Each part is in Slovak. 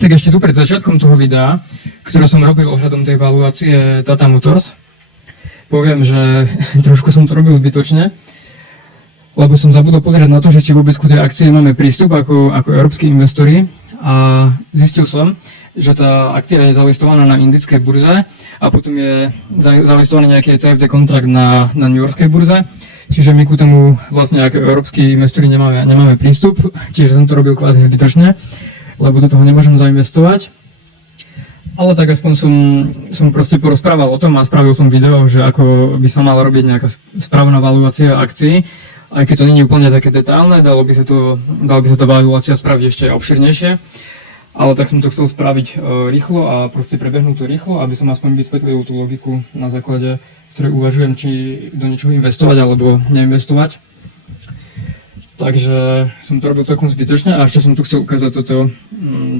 Tak ešte tu pred začiatkom toho videa, ktoré som robil ohľadom tej valuácie Tata Motors, poviem, že trošku som to robil zbytočne, lebo som zabudol pozrieť na to, že či vôbec ku tej akcie máme prístup ako európski investori, a zistil som, že tá akcia je zalistovaná na indickej burze a potom je zalistovaný nejaký CFD kontrakt na New Yorkskej burze. Čiže my ku tomu vlastne ako európski investori nemáme prístup, čiže som to robil kvázi zbytočne, lebo do toho nemôžem zainvestovať. Ale tak aspoň som proste porozprával o tom a spravil som video, že ako by sa mala robiť nejaká správna valuácia akcií. Aj keď to nie je úplne také detailné, dala by sa tá valuácia spraviť ešte obširnejšie. Ale tak som to chcel spraviť rýchlo a proste prebehnúť to rýchlo, aby som aspoň vysvetlil tú logiku, na základe ktorej uvažujem, či do niečoho investovať alebo neinvestovať. Takže som to robil celkom zbytočne a ešte som tu chcel ukázať toto,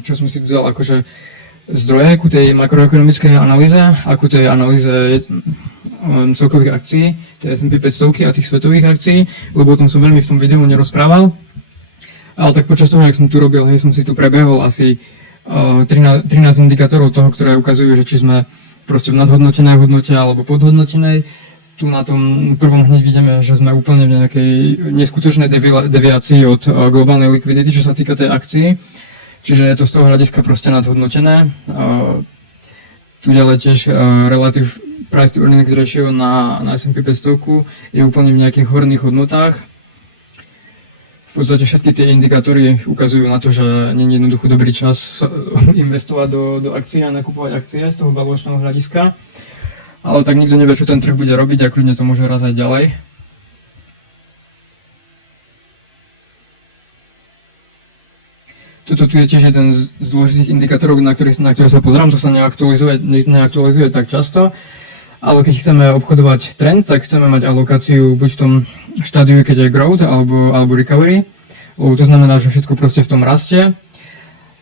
čo som si vzal akože zdroje ku tej makroekonomickej analýze a ku tej analýze celkových akcií, tej S&P 500 a tých svetových akcií, lebo o tom som veľmi v tom videu nerozprával. Ale tak počas toho, jak som tu robil, som si tu prebehol asi 13 indikátorov toho, ktoré ukazujú, že či sme proste v nadhodnotenej hodnote alebo podhodnotenej. Tu na tom prvom hneď vidíme, že sme úplne v nejakej neskutočnej deviácii od globálnej likvidity, čo sa týka tej akcii. Čiže je to z toho hľadiska proste nadhodnotené. Tu ďalej tiež relative price to earnings ratio na S&P 500 je úplne v nejakých horných hodnotách. V podstate všetky tie indikátory ukazujú na to, že nie je jednoducho dobrý čas investovať do akcií a nakupovať akcie z toho valuačného hľadiska. Ale tak nikto nevie, čo ten trh bude robiť a kľudne to môže razať ďalej. Toto tu je tiež jeden z dôležitých indikátorov, na ktoré sa pozerám, to sa neaktualizuje tak často. Ale keď chceme obchodovať trend, tak chceme mať alokáciu buď v tom štádiu, keď je growth, alebo recovery. Lebo to znamená, že všetko proste v tom rastie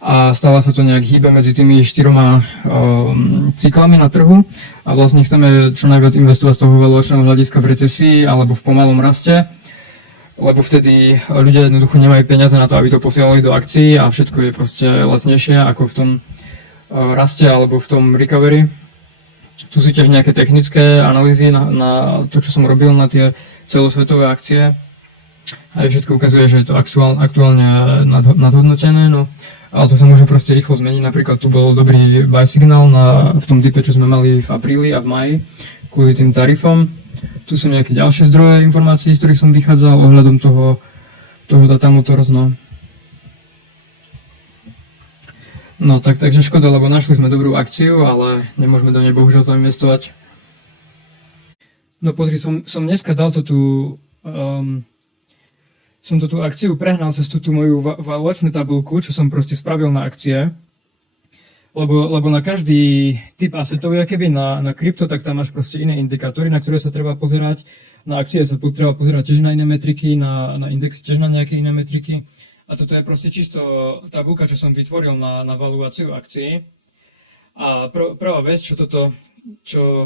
a stále sa to nejak hýbe medzi tými 4 cyklami na trhu a vlastne chceme čo najviac investovať z toho valuačného hľadiska v recesii alebo v pomalom raste, lebo vtedy ľudia jednoducho nemajú peniaze na to, aby to posielali do akcií a všetko je proste lacnejšie ako v tom raste alebo v tom recovery. Tu sú tiež nejaké technické analýzy na to, čo som robil na tie celosvetové akcie. A všetko ukazuje, že je to aktuálne nadhodnotené, no. Ale to sa môže proste rýchlo zmeniť. Napríklad tu bol dobrý buy signál v tom dipe, čo sme mali v apríli a v maji, kvôli tým tarifom. Tu sú nejaké ďalšie zdroje informácií, z ktorých som vychádzal ohľadom toho Tata Motors, no. No takže škoda, lebo našli sme dobrú akciu, ale nemôžeme do nej bohužiaľ zainvestovať. No pozri, som dneska dal som tú akciu prehnal cez tú moju valuačnú tabuľku, čo som proste spravil na akcie. Lebo na každý typ asetov, keby na krypto, tak tam máš proste iné indikátory, na ktoré sa treba pozerať. Na akcie sa treba pozerať tiež na iné metriky, na indexy tiež na nejaké iné metriky. A toto je proste čisto tabuľka, čo som vytvoril na valuáciu akcií. A prvá vec, čo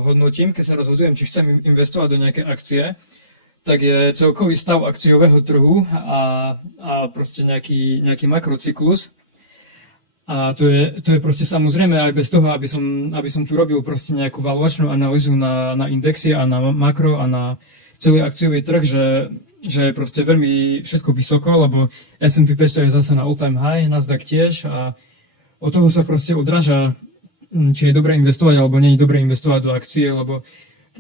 hodnotím, keď sa rozhodujem, či chcem investovať do nejaké akcie, tak je celkový stav akciového trhu a proste nejaký makrocyklus. A to je proste samozrejme aj bez toho, aby som tu robil proste nejakú valuačnú analýzu na indexy a na makro a na celý akciový trh, že je proste veľmi všetko vysoko, lebo S&P 500 je zase na all-time high, Nasdaq tiež a od toho sa proste odráža, či je dobré investovať alebo nie je dobré investovať do akcie, lebo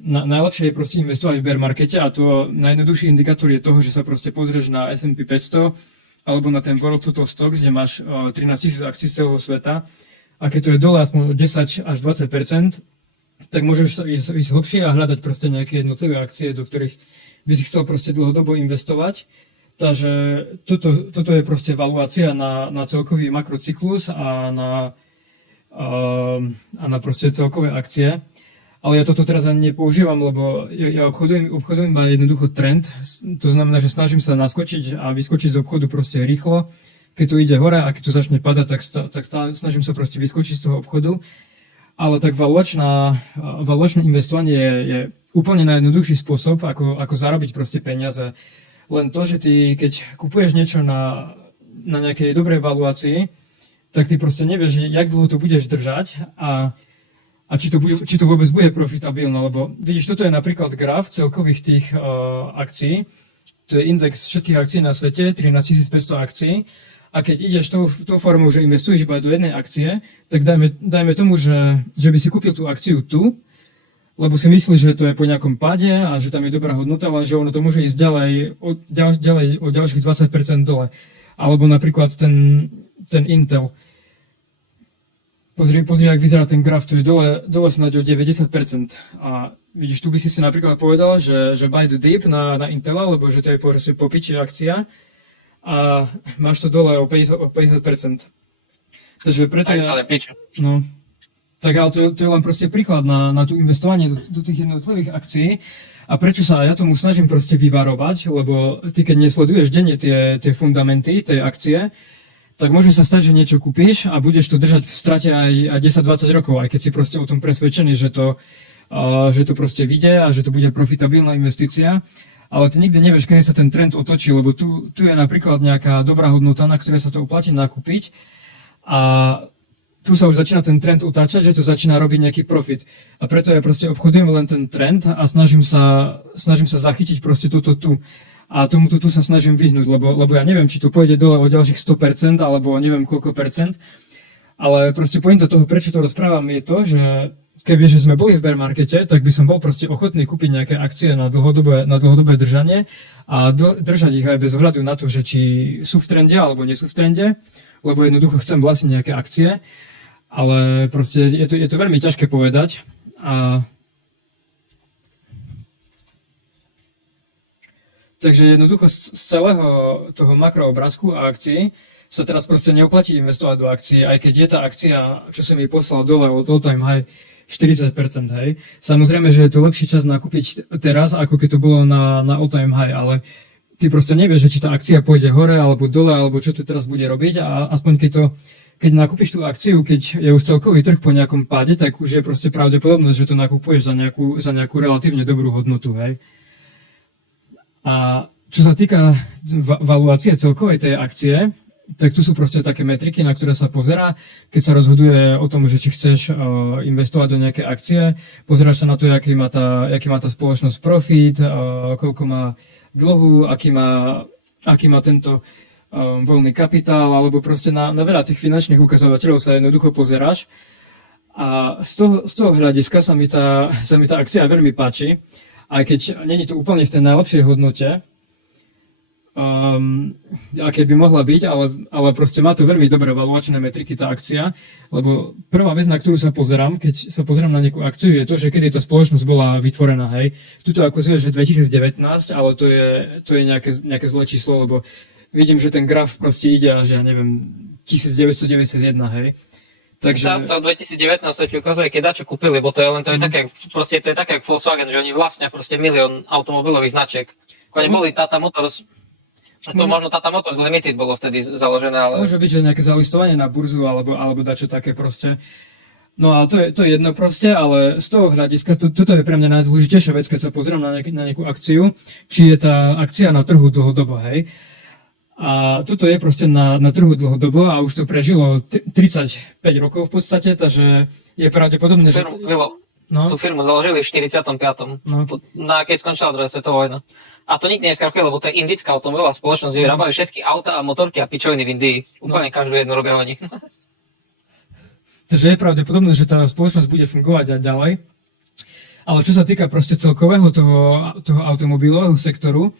najlepšie je proste investovať v bear markete a to najjednoduchší indikátor je toho, že sa proste pozrieš na S&P 500 alebo na ten World Total Stocks, kde máš 13 000 akcií z celého sveta a keď to je dole aspoň 10 až 20%, tak môžeš ísť hlbšie a hľadať proste nejaké jednotlivé akcie, do ktorých by si chcel proste dlhodobo investovať. Takže toto je proste valuácia na celkový makrocyklus a na proste celkové akcie. Ale ja toto teraz ani nepoužívam, lebo ja obchodujem iba jednoducho trend. To znamená, že snažím sa naskočiť a vyskočiť z obchodu proste rýchlo. Keď to ide hore a keď to začne padať, tak snažím sa proste vyskočiť z toho obchodu. Ale tak valuačné investovanie je úplne najjednoduchší spôsob, ako zarobiť proste peniaze. Len to, že ty keď kupuješ niečo na nejakej dobrej valuácii tak ty proste nevieš, jak dlho to budeš držať a či to vôbec bude profitabilné, lebo vidíš, toto je napríklad graf celkových tých akcií, to je index všetkých akcií na svete, 13 500 akcií, a keď ideš tou formou, že investuješ iba do jednej akcie, tak dajme tomu, že by si kúpil tú akciu tu, lebo si myslíš, že to je po nejakom páde a že tam je dobrá hodnota, lenže ono to môže ísť ďalej o ďalších 20% dole. Alebo napríklad ten Intel. Pozri, ak vyzerá ten graf, to je dole snáď o 90%. A vidíš, tu by si napríklad povedal, že buy the dip na Intela, lebo že to je proste po piči akcia a máš to dole o 50%. Takže preto ale piči. No, tak ale to je len proste príklad na tú investovanie do tých jednotlivých akcií. A prečo sa ja tomu snažím proste vyvarovať, lebo ty keď nesleduješ denne tie fundamenty tej akcie, tak môže sa stať, že niečo kúpiš a budeš to držať v strate aj 10-20 rokov, aj keď si proste o tom presvedčený, že to proste vyjde a že to bude profitabilná investícia. Ale ty nikdy nevieš, kedy sa ten trend otočí, lebo tu je napríklad nejaká dobrá hodnota, na ktorej sa to oplatí nakúpiť a tu sa už začína ten trend utáčať, že to začína robiť nejaký profit. A preto ja proste obchodujem len ten trend a snažím sa zachytiť proste toto tu. A tomuto tu sa snažím vyhnúť, lebo ja neviem, či to pôjde dole o ďalších 100%, alebo neviem koľko percent. Ale proste pointa toho, prečo to rozprávam, je to, že keby že sme boli v bear markete, tak by som bol proste ochotný kúpiť nejaké akcie na dlhodobé držanie a držať ich aj bez ohľadu na to, že či sú v trende alebo nie sú v trende, lebo jednoducho chcem vlastniť nejaké akcie. Ale proste je to veľmi ťažké povedať. Takže jednoducho z celého toho makroobrázku a akcií sa teraz proste neoplatí investovať do akcií, aj keď je tá akcia, čo som mi poslal dole od all-time high, 40%, hej. Samozrejme, že je to lepší čas nakúpiť teraz, ako keď to bolo na all-time high, ale ty proste nevieš, že či tá akcia pôjde hore alebo dole, alebo čo to teraz bude robiť a aspoň keď nakúpiš tú akciu, keď je už celkový trh po nejakom páde, tak už je proste pravdepodobné, že to nakupuješ za nejakú relatívne dobrú hodnotu, hej. A čo sa týka valuácie celkovej tej akcie, tak tu sú proste také metriky, na ktoré sa pozerá, keď sa rozhoduje o tom, že či chceš investovať do nejaké akcie, pozeráš sa na to, aký má tá spoločnosť profit, koľko má dlhu, aký má tento voľný kapitál, alebo proste na veľa tých finančných ukazovateľov sa jednoducho pozeráš. A z toho hľadiska sa mi tá akcia veľmi páči, aj keď není to úplne v tej najlepšej hodnote, aké by mohla byť, ale proste má to veľmi dobré valuačné metriky tá akcia, lebo prvá vec, na ktorú sa pozerám, keď sa pozerám na nejakú akciu, je to, že kedy tá spoločnosť bola vytvorená, hej. Tuto ako že 2019, ale to je nejaké zlé číslo, lebo vidím, že ten graf proste ide až, ja neviem, 1991, hej. Takže... To 2019 sa ti ukazuje, keď dačo kúpili, lebo to je také, proste to je také, jak Volkswagen, že oni vlastnia proste milión automobilových značiek. Keď boli Tata Motors, to možno Tata Motors Limited bolo vtedy založené, ale... Môže byť, že nejaké zalistovanie na burzu, alebo dačo také proste. No a to je jedno proste, ale z toho hľadiska, toto je pre mňa najdôležitejšia vec, keď sa pozriem na nejakú akciu, či je tá akcia na trhu dlhodobo, hej. A toto je proste na trhu dlhodobo a už to prežilo 35 rokov v podstate, takže je pravdepodobné, že... Tú firmu založili v 45. No. Keď skončila druhá svetová vojna. A to nikdy neskrachuje, lebo to je indická automobilová spoločnosť, kde vyrábajú všetky auta a motorky a pičoviny v Indii. Úplne každú jednu robia oni. Takže je pravdepodobné, že tá spoločnosť bude fungovať aj ďalej. Ale čo sa týka proste celkového toho automobilového sektoru,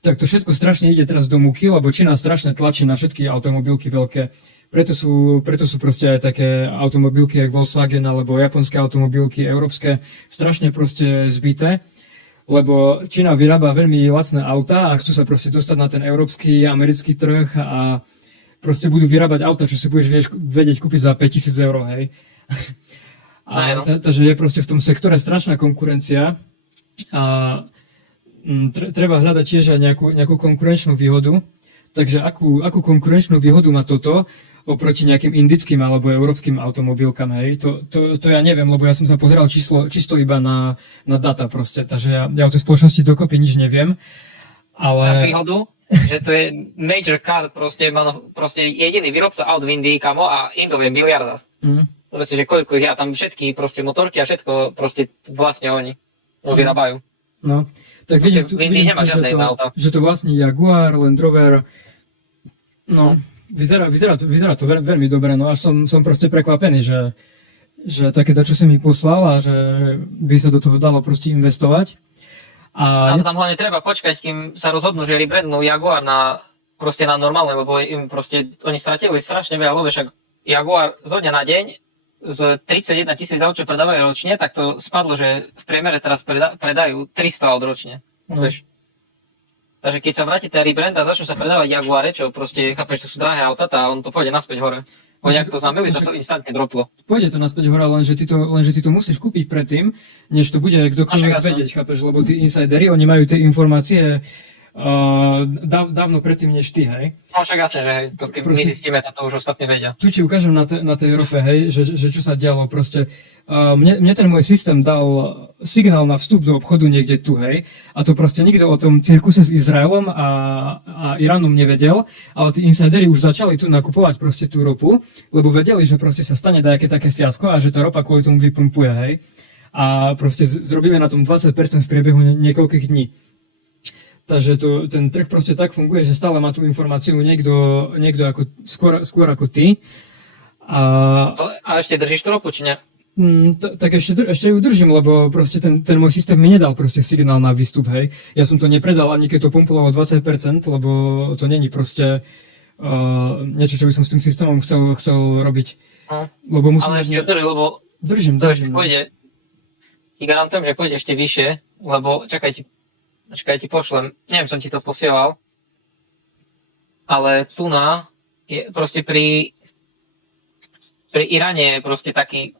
tak to všetko strašne ide teraz do múky, lebo Čína strašne tlačí na všetky automobilky veľké. Preto sú proste aj také automobilky, jak Volkswagen, alebo japonské automobilky, európske, strašne proste zbité, lebo Čína vyrába veľmi lacné autá a chcú sa proste dostať na ten európsky, americký trh a proste budú vyrábať auta, čo si budeš vedieť kúpiť za 5000 eur, hej. Takže je proste v tom sektore strašná konkurencia a treba hľadať tiež aj nejakú konkurenčnú výhodu. Takže akú konkurenčnú výhodu má toto oproti nejakým indickým alebo európskym automobilkám, hej? To ja neviem, lebo ja som sa pozeral čisto iba na data proste, takže ja o tej spoločnosti dokopy nič neviem. Ale... výhodu, že to je major car, proste jediný výrobca aut v Indii, kamo, a Indov je miliarda. Proste, že koľko ich je, a tam všetky proste motorky a všetko proste vlastne oni vyrábajú. No, tak vidím, V Indii nemá žiadne iné auta. že to vlastne Jaguar, Land Rover, no, vyzerá to veľmi dobre, no až som proste prekvapený, že takéto, čo si mi poslal a že by sa do toho dalo proste investovať. Ale tam hlavne treba počkať, kým sa rozhodnú, že rebrandnú Jaguar proste na normálne, lebo im proste, oni stratili strašne veľa, lebo však Jaguar zo dňa na deň z 31 000 aut, čo predávajú ročne, tak to spadlo, že v priemere teraz predajú 300 aut ročne. Takže keď sa vráti ten rebrand a začnú sa predávať Jaguare, čo proste, chápeš, to sú drahé autá, a on to pôjde naspäť hore. Oni ak to znamenili, to instantne droplo. Pôjde to naspäť hore, lenže ty to musíš kúpiť predtým, než to bude kdokoľvek vedieť, chápeš, lebo tí insidery, oni majú tie informácie dávno predtým než ty, hej. No však jasne, že to, keď my zistíme, to už ostatní vedia. Tu ti ukážem na tej rope, hej, že čo sa dialo, proste. Mne ten môj systém dal signál na vstup do obchodu niekde tu, hej, a to proste nikto o tom cirkuse s Izraelom a Iránom nevedel, ale tí insidery už začali tu nakupovať proste tú ropu, lebo vedeli, že proste sa stane nejaké také fiasko a že tá ropa kvôli tomu vypumpuje, hej. A proste zrobili na tom 20% v priebehu niekoľkých dní. Takže ten trh proste tak funguje, že stále má tú informáciu niekto ako, skôr ako ty. A ešte držíš tú ropu, či nie? Tak ešte ju držím, lebo proste ten môj systém mi nedal proste signál na výstup, hej. Ja som to nepredal, ani keď to pumpovalo 20%, lebo to není proste niečo, čo by som s tým systémom chcel robiť. Lebo musím... Ale ešte ju drží, lebo... Držím. Pôjde, ti garantujem, že pôjde ešte vyššie, lebo čakaj, ti pošlem, neviem, som ti to posielal, ale tu je proste pri Iráne je proste taký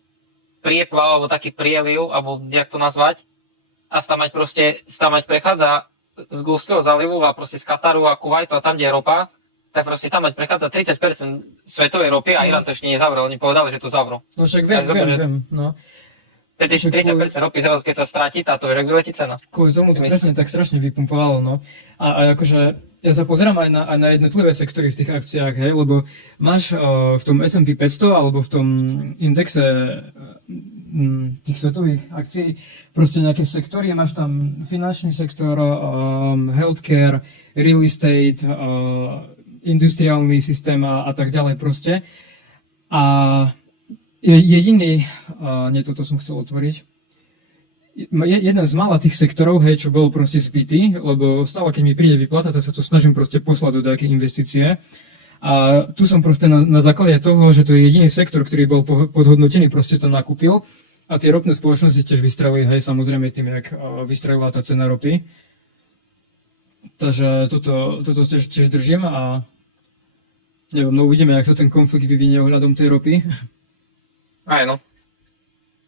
prieplav, alebo taký prieliv, alebo jak to nazvať, a stamať prechádza z Gulfského zálivu a proste z Kataru a Kuwaitu a tam, kde je ropa, tak proste tam prechádza 30% svetovej ropy a Irán to ešte nezavrel, oni povedali, že to zavrú. No však viem, no. 30% ropy zrazu, keď sa stratí, táto že vyletí cena. Kvôli tomu to presne tak strašne vypumpovalo, no. A akože, ja sa pozerám aj na jednotlivé sektory v tých akciách, hej, lebo máš v tom S&P 500 alebo v tom indexe tých svetových akcií proste nejaké sektory, máš tam finančný sektor, healthcare, real estate, industriálny systém a tak ďalej proste. A jediný, nie toto som chcel otvoriť, jeden z mála tých sektorov, hej, čo bol proste zbytý, lebo stále, keď mi príde vyplata, tak sa to snažím proste poslať do nejaké investície. A tu som proste na základe toho, že to je jediný sektor, ktorý bol podhodnotený, proste to nakúpil. A tie ropné spoločnosti tiež vystrelili, hej, samozrejme tým, jak vystrelila tá cena ropy. Takže toto tiež držím a neviem, no uvidíme, jak sa ten konflikt vyvinie ohľadom tej ropy. Aj no.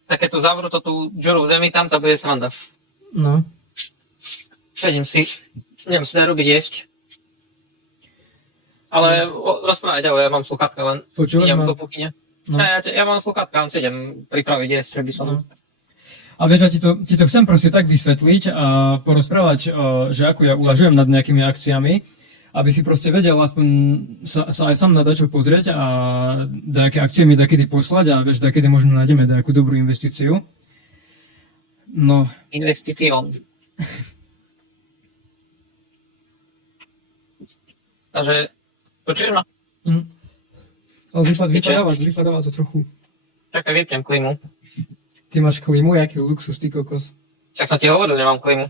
Tak keď tu zavrú to tú džuru v zemi, tam to bude sranda. No. Idem si dať robiť jesť. Ale rozprávať ďalej, ja mám sluchátka len. Počúvaš idem ma? do kuchyne. No. Ja mám sluchátka, len si idem pripraviť jesť, že by som... No. A vieš, ja ti to chcem proste tak vysvetliť a porozprávať, že ako ja uvažujem nad nejakými akciami, aby si proste vedel aspoň sa aj sám na dačo pozrieť a nejaké akcie mi takedy poslať a vieš, takedy možno nájdeme nejakú dobrú investíciu. No. Investícion. Takže, počuješ ma? Ale vypadáva to trochu. Čakaj, vypnem klímu. Ty máš klímu, jaký luxus, ty kokos. Však som ti hovoril, že mám klímu.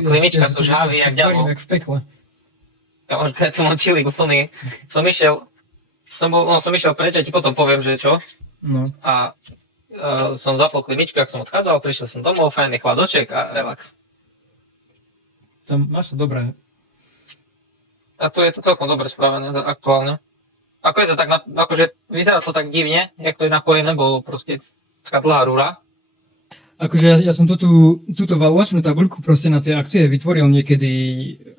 Klimička tu žhaví, jak ďalvo. Jak v pekle. Ja tu mám čilík úplný. Som išiel preč a ti potom poviem, že čo. No. A som zapol klimičku, ak som odchádzal, prišiel som domov, fajný chladoček a relax. Máš to dobré. A tu je to celkom dobre spravené aktuálne. Ako je to tak, akože vyzerá to tak divne, jak to je napojené, bolo proste taká dlhá rúra. Akože ja som túto valuačnú tabuľku proste na tie akcie vytvoril niekedy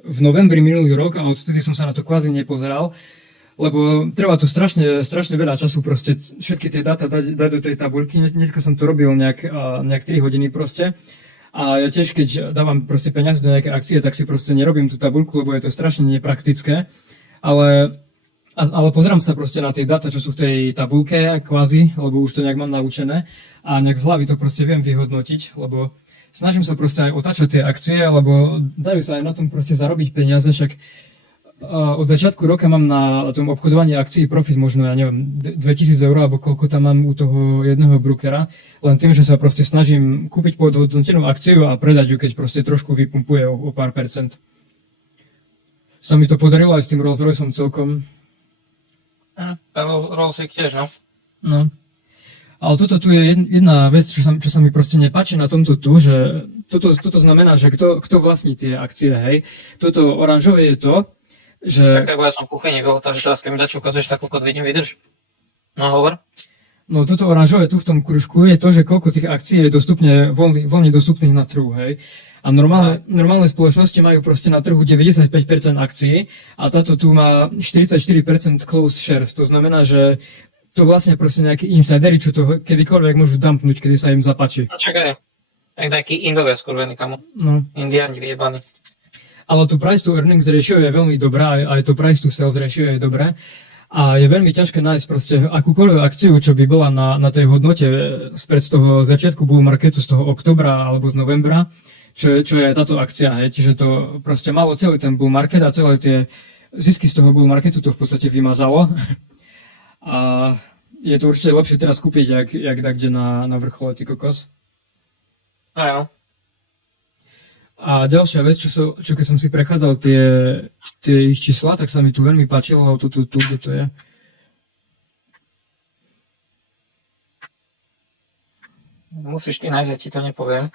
v novembri minulý rok a odtedy som sa na to kvázi nepozeral, lebo trvá to strašne veľa času proste všetky tie dáta dať do tej tabuľky. Dneska som to robil nejak 3 hodiny proste A ja tiež, keď dávam proste peniaze do nejaké akcie, tak si proste nerobím tú tabuľku, lebo je to strašne nepraktické. Ale pozerám sa proste na tie dáta, čo sú v tej tabuľke kvázi, lebo už to nejak mám naučené a nejak z hlavy to proste viem vyhodnotiť, lebo snažím sa proste aj otáčať tie akcie, lebo dajú sa aj na tom proste zarobiť peniaze, však od začiatku roka mám na tom obchodovaní akcií profit možno, ja neviem, 2000 eur, alebo koľko tam mám u toho jedného brookera, len tým, že sa proste snažím kúpiť podhodnotenú akciu a predať ju, keď proste trošku vypumpuje o pár percent. Sa mi to podarilo aj s tým Rolls Royceom celkom. Rolls tiež, no. No. Ale toto tu je jedna vec, čo sa mi proste nepáči na tomto tu, že toto znamená, že kto vlastní tie akcie, hej. Toto oranžové je to, že... Čakaj, bo ja som v kuchyni bol, takže teraz keď mi dačo ukazuješ, tak koľko vidím, vydrž. No, hovor. No toto oranžové tu v tom kružku je to, že koľko tých akcií je dostupne, voľne dostupných na trhu, hej. A normálne spoločnosti majú proste na trhu 95% akcií a táto tu má 44% closed shares. To znamená, že to vlastne proste nejakí insideri, čo to kedykoľvek môžu dumpnúť, kedy sa im zapáči. No čakaj, jak taký Indovia skurvený, kamo. No. Indiáni vyjebaní. Ale to price to earnings ratio je veľmi dobré, aj to price to sales ratio je dobré. A je veľmi ťažké nájsť proste akúkoľvek akciu, čo by bola na tej hodnote spred z toho začiatku bull marketu, z toho oktobra alebo z novembra, čo je táto akcia, hej. Čiže to proste malo celý ten bull market a celé tie zisky z toho bull marketu to v podstate vymazalo. A je to určite lepšie teraz kúpiť, jak kde na vrchole, ty kokos. A jo. A ďalšia vec, čo keď som si prechádzal tie ich čísla, tak sa mi tu veľmi páčilo, ale tu, kde to je. Musíš ty nájsť, ja ti to nepoviem.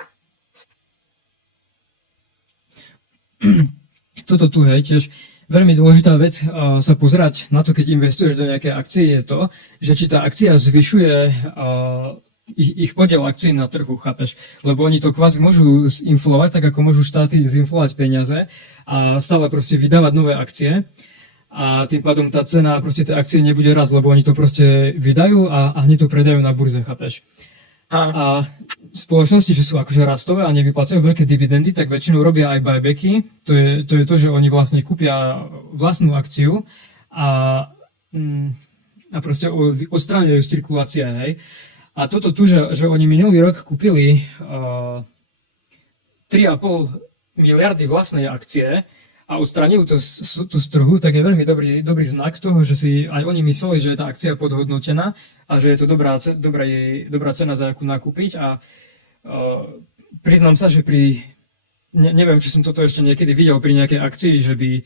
Toto tu, hej, tiež veľmi dôležitá vec sa pozerať na to, keď investuješ do nejakej akcie, je to, že či tá akcia zvyšuje ich podiel akcií na trhu, chápeš? Lebo oni to kvázi môžu inflovať, tak ako môžu štáty zinflovať peniaze a stále proste vydávať nové akcie a tým pádom tá cena proste tej akcie nebude raz, lebo oni to proste vydajú a hneď to predajú na burze, chápeš? A spoločnosti, že sú akože rastové a nevyplácajú veľké dividendy, tak väčšinou robia aj buybacky. To je to, že oni vlastne kúpia vlastnú akciu a proste odstráňajú z cirkulácie, hej. A toto tu, že oni minulý rok kúpili 3,5 miliardy vlastnej akcie a odstránili to z trhu, tak je veľmi dobrý znak toho, že si aj oni mysleli, že je tá akcia podhodnotená a že je to dobrá cena za akú nakúpiť. A priznám sa, že neviem, či som toto ešte niekedy videl pri nejakej akcii, že by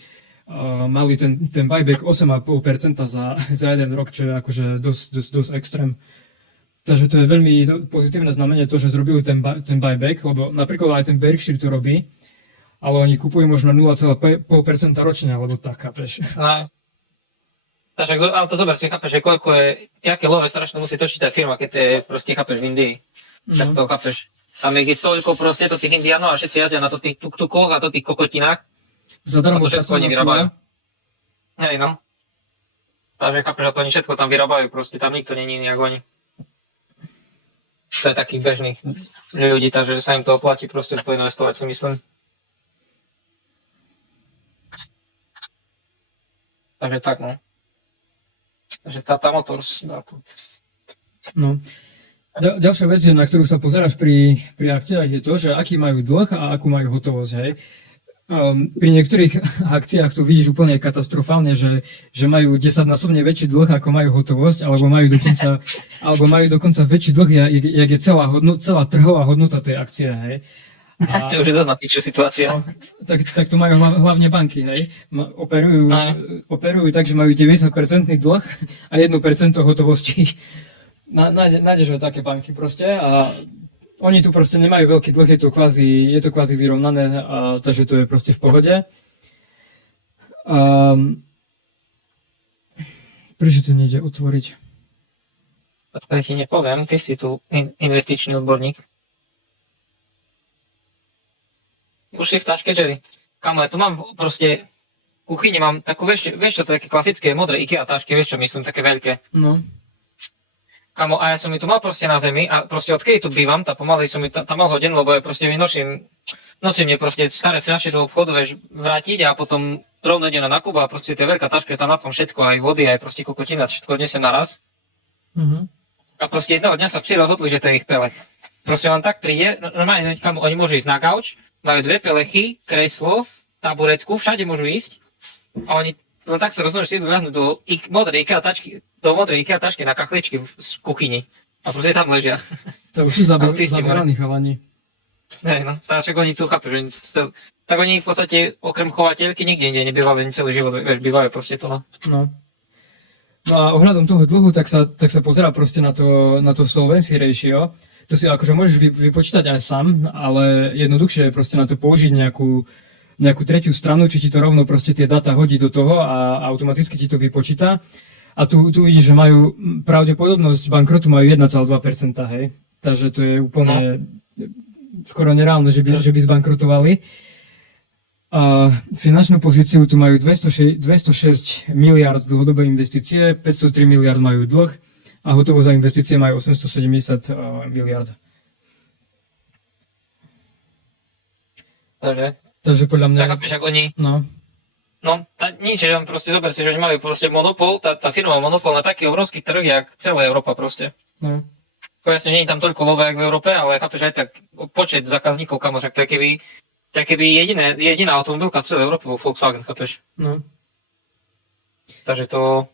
mali ten buyback 8,5% za jeden rok, čo je akože dosť extrém. Takže to je veľmi pozitívne znamenie to, že zrobili ten buyback, lebo napríklad aj ten Berkshire to robí, ale oni kupujú možno 0,5% ročne, alebo tak, chápeš. Takže, ale to zober si, chápeš, že koľko je, jaké love strašne musí točiť tá firma, keď to je proste, chápeš, v Indii. Tak to chápeš. Tam je toľko proste to tých Indiánov a všetci jazdia na to tých tuk-tukoch a to tých kokotinách. Zadarmo pracovná sila. Hej, no. Takže chápeš, že to oni všetko tam vyrábajú, proste tam nikto není nejak oni. To je takých bežných ľudí, takže sa im to oplatí proste poinvestovať, si myslím. Takže tak, no. Takže Tata Motors dá tu. No. Ďalšia vec, na ktorú sa pozeráš pri akciách, je to, že aký majú dlh a akú majú hotovosť, hej. Pri niektorých akciách to vidíš úplne katastrofálne, že majú 10-násobne väčší dlh, ako majú hotovosť, alebo majú dokonca väčší dlh, jak je celá trhová hodnota tej akcie, hej. To už je dosť na píču situácia. No, tak to majú hlavne banky, hej. Operujú tak, že majú 90% dlh a 1% hotovosti. Nájdeš aj také banky proste a oni tu proste nemajú veľký dlh, je to kvázi vyrovnané, takže to je proste v pohode. Prečo to nejde otvoriť? Ja ti nepoviem, ty si tu investičný odborník. Už si v taške, Jerry. Kamo, ja tu mám proste, v kuchyni mám takú, vieš čo, také klasické modré IKEA tašky, vieš čo myslím, také veľké. No. kamo, a ja som ju tu mal proste na zemi a proste odkedy tu bývam, tá pomaly som ju tam mal hoden, lebo ja proste nosím mne proste staré fľaše do obchodu, vieš, vrátiť a potom rovno ide na nákup a proste to je veľká taška, tam na tom všetko, aj vody, aj proste kokotina, všetko odnesem naraz. A proste jedného dňa sa včera rozhodli, že to je ich pelech. Proste len tak príde, normálne, kamo, oni môžu ísť na gauč, majú 2 pelechy, kreslo, taburetku, všade môžu ísť a oni len tak sa rozhodnú, že si idú ľahnuť do modrej IKEA tašky na kachličky z kuchyni. A proste tam ležia. To už sú zaberaní chalani. Hej, no, tak oni tu chápeš, tak oni v podstate okrem chovateľky nikde inde nebývali celý život, vieš, bývajú proste tu. No a ohľadom toho dlhu, tak sa pozerá proste na to solvency ratio. To si akože môžeš vypočítať aj sám, ale jednoduchšie je proste na to použiť nejakú tretiu stranu, či ti to rovno proste tie dáta hodí do toho a automaticky ti to vypočíta. A tu vidíš, že majú pravdepodobnosť bankrotu majú 1,2%, hej. Takže to je úplne skoro nereálne, že by zbankrotovali. A finančnú pozíciu tu majú 206 miliard dlhodobé investície, 503 miliard majú dlh a hotovo za investície majú 870 miliard. Takže podľa mňa... Tak chápeš, ako oni... No, nič, že proste zober si, že oni majú proste monopol, tá firma má monopol na taký obrovský trh, jak celá Európa proste. no. Jasne, nie je tam toľko love, jak v Európe, ale chápeš aj tak počet zákazníkov, kamož, to je keby jediná automobilka v celej Európe bol Volkswagen, chápeš? No. Takže to...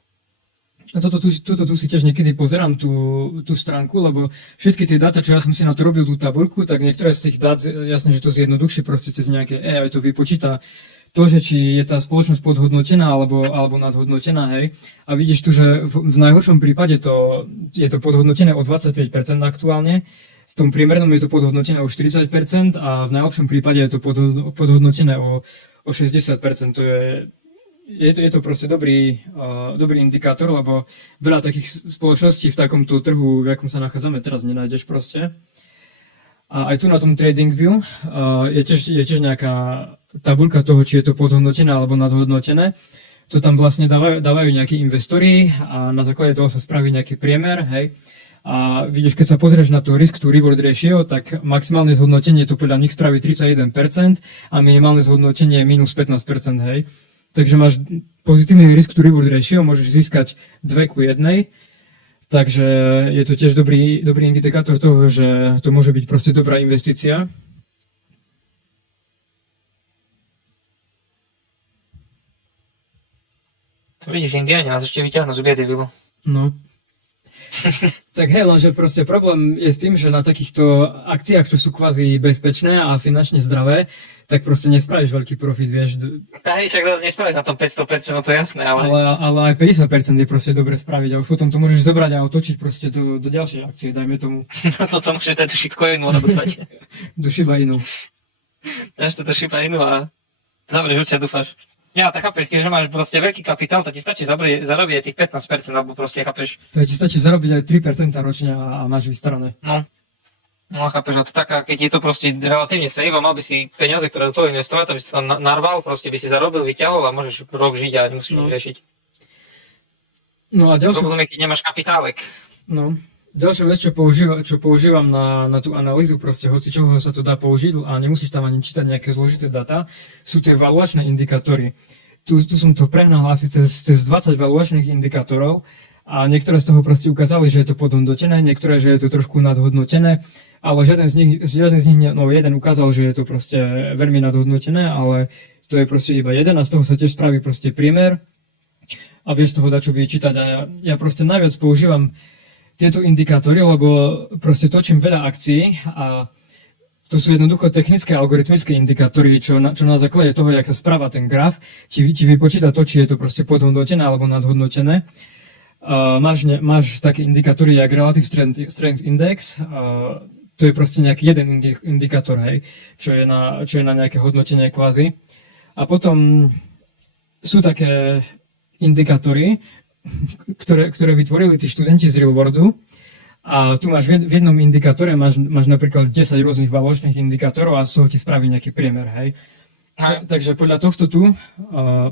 A tu si tiež niekedy pozerám tú stránku, lebo všetky tie dáta, čo ja som si na to robil tú tabuľku, tak niektoré z tých dát, jasne, že to zjednoduchšie proste cez nejaké AI to vypočíta to, že či je tá spoločnosť podhodnotená alebo nadhodnotená, hej. A vidíš tu, že v najhoršom prípade je to podhodnotené o 25% aktuálne, v tom priemernom je to podhodnotené o 40% a v najlepšom prípade je to podhodnotené o 60%. Je to proste dobrý indikátor, lebo veľa takých spoločností v takomto trhu, v akom sa nachádzame teraz, nenájdeš proste. A aj tu na tom TradingView je tiež nejaká tabuľka toho, či je to podhodnotené alebo nadhodnotené. To tam vlastne dávajú nejakí investori a na základe toho sa spraví nejaký priemer, hej. A vidíš, keď sa pozrieš na to risk to reward ratio, tak maximálne zhodnotenie to podľa nich spraví 31% a minimálne zhodnotenie je minus 15%, hej. Takže máš pozitívny risk to reward ratio, môžeš získať 2:1, takže je to tiež dobrý indikátor toho, že to môže byť proste dobrá investícia. To vidíš, Indiáni nás ešte vyťahnú z biedy, Bilo. No. Tak hej, lenže proste problém je s tým, že na takýchto akciách, čo sú kvázi bezpečné a finančne zdravé, tak proste nespravíš veľký profit, vieš. Hej, však nespravíš na tom 500%, no to je jasné, ale aj 50% je proste dobre spraviť a už potom to môžeš zobrať a otočiť proste do ďalšej akcie, dajme tomu. No to môžeš dať do shitcoinu alebo dať. Do Shiba Inu. Dáš to do Shiba Inu a zavrieš oči a dúfaš. Ja, tak chápeš, keďže máš proste veľký kapitál, tak ti stačí zarobiť tých 15%, alebo proste chápeš. To ti stačí zarobiť aj 3% ročne a máš vystarané. No chápeš, a to taká, keď je to proste relatívne safe a mal by si peniaze, ktoré do toho investovať, aby si to tam narval, proste by si zarobil, vyťahol a môžeš rok žiť a nemusíš nič riešiť. No a ďalšia... Problém je, keď nemáš kapitálek. No. Ďalšia vec, čo používam na tú analýzu, proste hoci čoho sa to dá použiť a nemusíš tam ani čítať nejaké zložité dáta, sú tie valuačné indikátory. Tu som to prehnal asi cez 20 valuačných indikátorov a niektoré z toho proste ukázali, že je to podhodnotené, niektoré, že je to trošku nadhodnotené, ale žiaden z nich, no jeden ukázal, že je to proste veľmi nadhodnotené, ale to je proste iba jeden a z toho sa tiež spraví proste priemer a vieš z toho dačo vyčítať a ja proste najviac používam tieto indikátory, lebo proste točím veľa akcií a to sú jednoducho technické a algoritmické indikátory, čo na základe toho, jak sa správa ten graf, ti vypočíta to, či je to proste podhodnotené alebo nadhodnotené. Máš také indikátory, jak Relative Strength Index, to je proste nejaký jeden indikátor, hej, čo je na nejaké hodnotenie kvázi. A potom sú také indikátory, ktoré vytvorili tí študenti z Rewardu. A tu máš v jednom indikátore, máš napríklad 10 rôznych valuačných indikátorov a z toho ti spraví nejaký priemer, hej. Takže podľa tohto tu,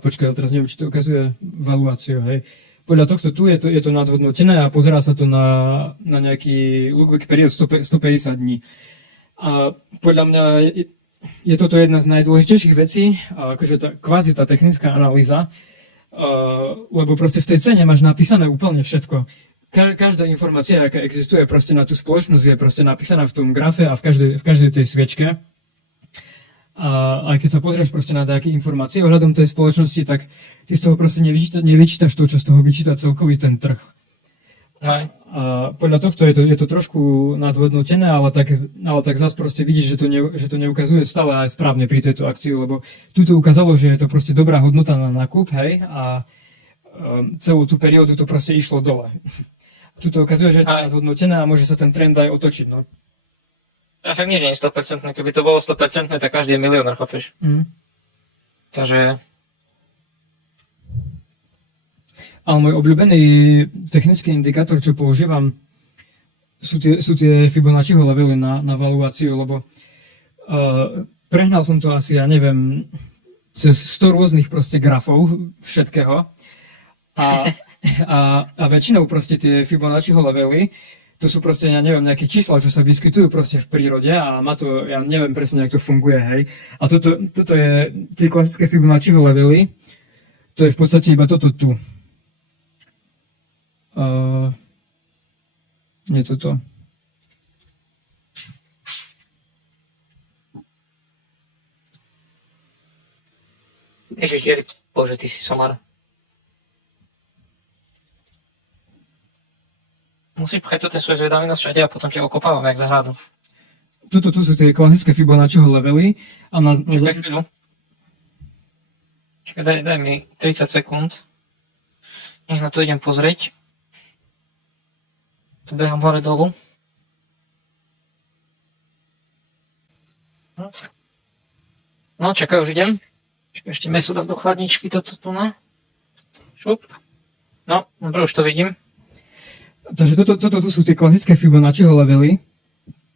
počkaj, teraz neviem, či to ukazuje valuáciu, hej. podľa tohto tu je to nadhodnotené a pozerá sa to na nejaký lookback period 150 dní. A podľa mňa je toto jedna z najdôležitejších vecí, akože kvázi tá technická analýza, lebo proste v tej cene máš napísané úplne všetko. Každá informácia, aká existuje proste na tú spoločnosť, je proste napísaná v tom grafe a v každej tej sviečke. A aj keď sa pozrieš proste na nejaké informácie ohľadom tej spoločnosti, tak ty z toho proste nevyčítaš to, čo z toho vyčíta celkový ten trh. Hej. A podľa tohto je to trošku nadhodnotené, ale tak zase proste vidíš, že to neukazuje stále aj správne pri tejto akcii, lebo tu to ukázalo, že je to proste dobrá hodnota na nákup, hej, a celú tú periódu to proste išlo dole. Tu to ukazuje, že je to nadhodnotené a môže sa ten trend aj otočiť, no. A však nie, že nie 100%, keby to bolo 100%, tak každý je milióner, chápeš? Takže... Ale môj obľúbený technický indikátor, čo používam, sú tie Fibonacciho levely na valuáciu, lebo prehnal som to asi, ja neviem, cez 100 rôznych proste grafov všetkého a väčšinou proste tie Fibonacciho levely, to sú proste, ja neviem, nejaké čísla, čo sa vyskytujú proste v prírode a má to, ja neviem presne, jak to funguje, hej. A toto je, tie klasické Fibonacciho levely, to je v podstate iba toto tu. Je toto. Ježiš, Bože, ty si somar. Musíš pchať to ten svoj zvedavinosť všade a potom ťa okopávam, jak zahradu. Tu sú tie klasické Fibonacciho levely. A Čakaj chvíľu. Čakaj, daj mi 30 sekúnd. Nech na to idem pozrieť. Tu behám hore dolu. No, čakaj, už idem. Ešte meso dám do chladničky, toto tu na. Šup. No, dobre, už to vidím. Takže toto sú tie klasické Fibonacciho levely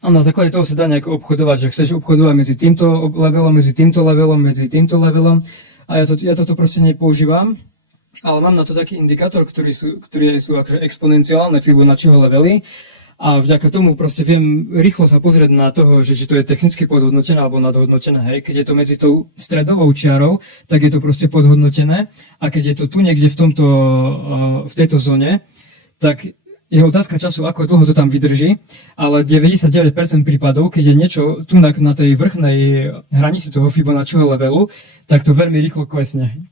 a na základe toho sa dá nejako obchodovať, že chceš obchodovať medzi týmto levelom, medzi týmto levelom, medzi týmto levelom a ja toto proste nepoužívam, ale mám na to taký indikátor, ktorý sú akože exponenciálne Fibonacciho levely a vďaka tomu proste viem rýchlo sa pozrieť na toho, že či to je technicky podhodnotené alebo nadhodnotené, hej. Keď je to medzi tou stredovou čiarou, tak je to proste podhodnotené a keď je to tu niekde v tejto zóne, tak je otázka času, ako dlho to tam vydrží, ale 99% prípadov, keď je niečo tu na tej vrchnej hranici toho Fibonacciho levelu, tak to veľmi rýchlo klesne.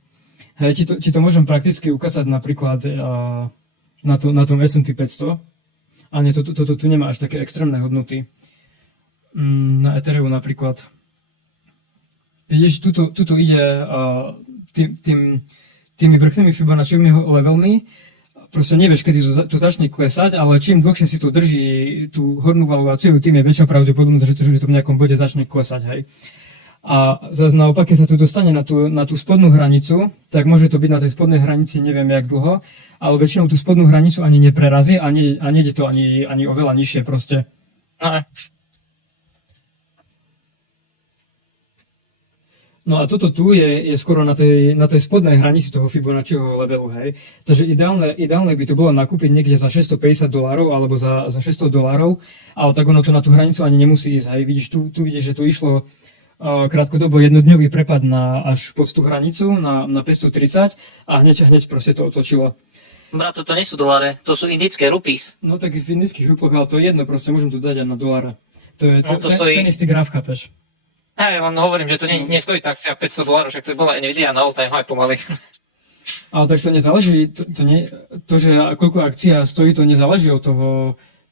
Hej, ti to môžem prakticky ukázať napríklad na tom S&P 500. A nie, toto tu nemá až také extrémne hodnoty. Na Ethereum napríklad. Vidíš, tuto ide tými vrchnými Fibonacciovými levelmi. Proste nevieš, kedy to začne klesať, ale čím dlhšie si to drží tú hornú valuáciu, tým je väčšia pravdepodobnosť, že to v nejakom bode začne klesať, hej. A zase naopak, keď sa to dostane na tú spodnú hranicu, tak môže to byť na tej spodnej hranici neviem jak dlho, ale väčšinou tú spodnú hranicu ani neprerazí a nejde to ani oveľa nižšie proste. Aha. No a toto tu je skoro na tej spodnej hranici toho Fibonacciho levelu, hej. Takže ideálne by to bolo nakúpiť niekde za $650 alebo za $600, ale tak ono to na tú hranicu ani nemusí ísť, hej. Vidíš, tu vidíš, že to išlo krátkodobo jednodňový prepad až pod tú hranicu na 530 a hneď proste to otočilo. Brato, to nie sú doláre, to sú indické rupees. No tak v indických rupoch, ale to je jedno, proste môžem to dať aj na doláre. To je stojí... ten istý graf, chápeš? Ja vám hovorím, že to nestojí tá akcia $500, však to bola Nvidia na all-time high pomaly. Ale tak to nezáleží, to, že koľko akcia stojí, to nezáleží od toho,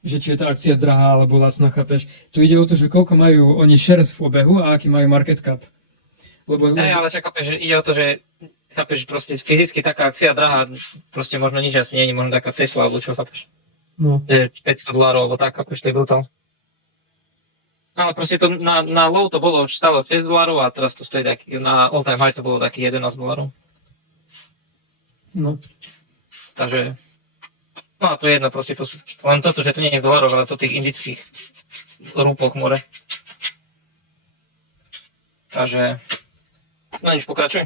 že či je tá akcia drahá alebo lacná, chápeš. Tu ide o to, že koľko majú oni shares v obehu a aký majú market cap. Ale však chápeš, že ide o to, že chápeš, proste fyzicky taká akcia drahá, proste možno nič asi nie je, možno taká Tesla alebo čo, chápeš. No. $500 alebo tak, chápeš, to je brutál. Ale proste to na low to bolo už stále $6 a teraz to stojí taký, na all time high to bolo taký $11. No. Takže, no a to je jedno, proste to sú, len toto, že to nie je v dolároch, ale to tých indických rúpoch more. Takže, no nič, pokračuj.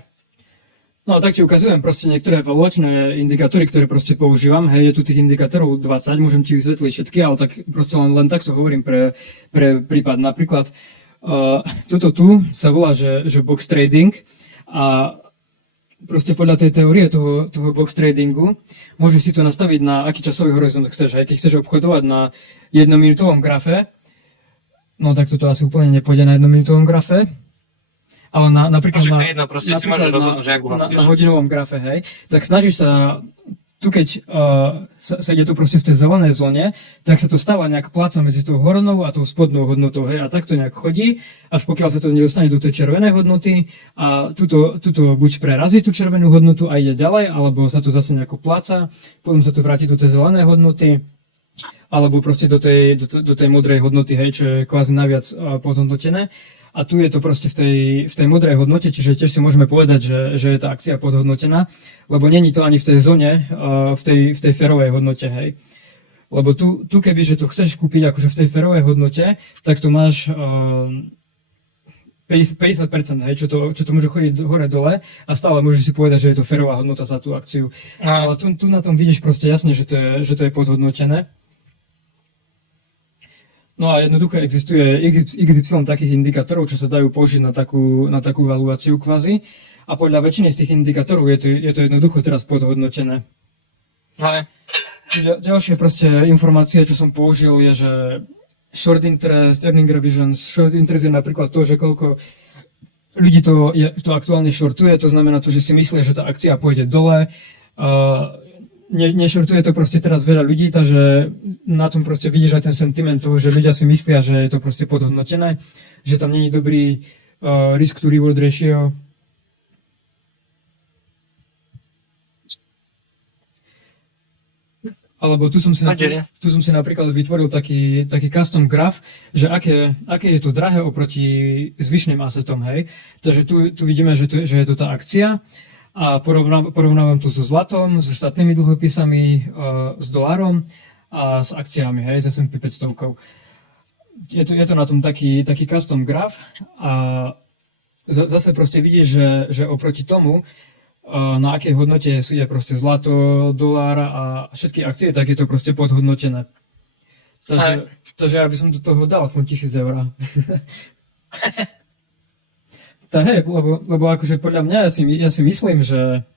No a tak ti ukazujem proste niektoré valuačné indikátory, ktoré proste používam. Hej, je tu tých indikátorov 20, môžem ti vysvetliť všetky, ale tak proste len takto hovorím pre prípad. Napríklad toto tu sa volá, že box trading a proste podľa tej teórie toho box tradingu môžeš si to nastaviť na aký časový horizont chceš. Hej, keď chceš obchodovať na jednominútovom grafe, no tak toto asi úplne nepôjde na jednominútovom grafe, ale napríklad na hodinovom grafe, hej, tak snažíš sa, tu keď sa ide tu proste v tej zelenej zóne, tak sa to stáva nejak pláca medzi tou hornou a tou spodnou hodnotou, hej, a takto nejak chodí, až pokiaľ sa to nedostane do tej červenej hodnoty a tuto buď prerazí tú červenú hodnotu a ide ďalej, alebo sa to zase nejako pláca, potom sa to vráti do tej zelenej hodnoty, alebo proste do tej modrej hodnoty, hej, čo je kvázi najviac podhodnotené. A tu je to proste v tej modrej hodnote, čiže tiež si môžeme povedať, že je tá akcia podhodnotená, lebo není to ani v tej zóne, v tej férovej hodnote, hej. Lebo tu keby, že to chceš kúpiť akože v tej férovej hodnote, tak to máš 50%, hej, čo to môže chodiť hore-dole a stále môžeš si povedať, že je to férová hodnota za tú akciu. Ale tu na tom vidíš proste jasne, že to je podhodnotené. No a jednoducho existuje XY takých indikátorov, čo sa dajú použiť na takú valuáciu kvázi. A podľa väčšiny z tých indikátorov je to jednoducho teraz podhodnotené. Hej. Ďalšie proste informácie, čo som použil, je, že short interest, earning revisions. Short interest je napríklad to, že koľko ľudí to aktuálne shortuje, to znamená to, že si myslia, že tá akcia pôjde dole. Nešortuje to proste teraz veľa ľudí, takže na tom proste vidíš aj ten sentiment toho, že ľudia si myslia, že je to proste podhodnotené, že tam nie je dobrý risk to reward ratio. Alebo tu som si napríklad vytvoril taký custom graf, že aké je to drahé oproti zvyšným assetom, hej. Takže tu vidíme, že je to tá akcia. A porovnávam to so zlatom, so štátnymi dlhopisami, s dolárom a s akciami, hej, s S&P 500. Je to na tom taký custom graf a zase proste vidíš, že oproti tomu, na akej hodnote je proste zlato, dolár a všetky akcie, tak je to proste podhodnotené. Takže ja by som do toho dal aspoň 1000 eur. Tak hej, lebo akože podľa mňa ja si myslím, že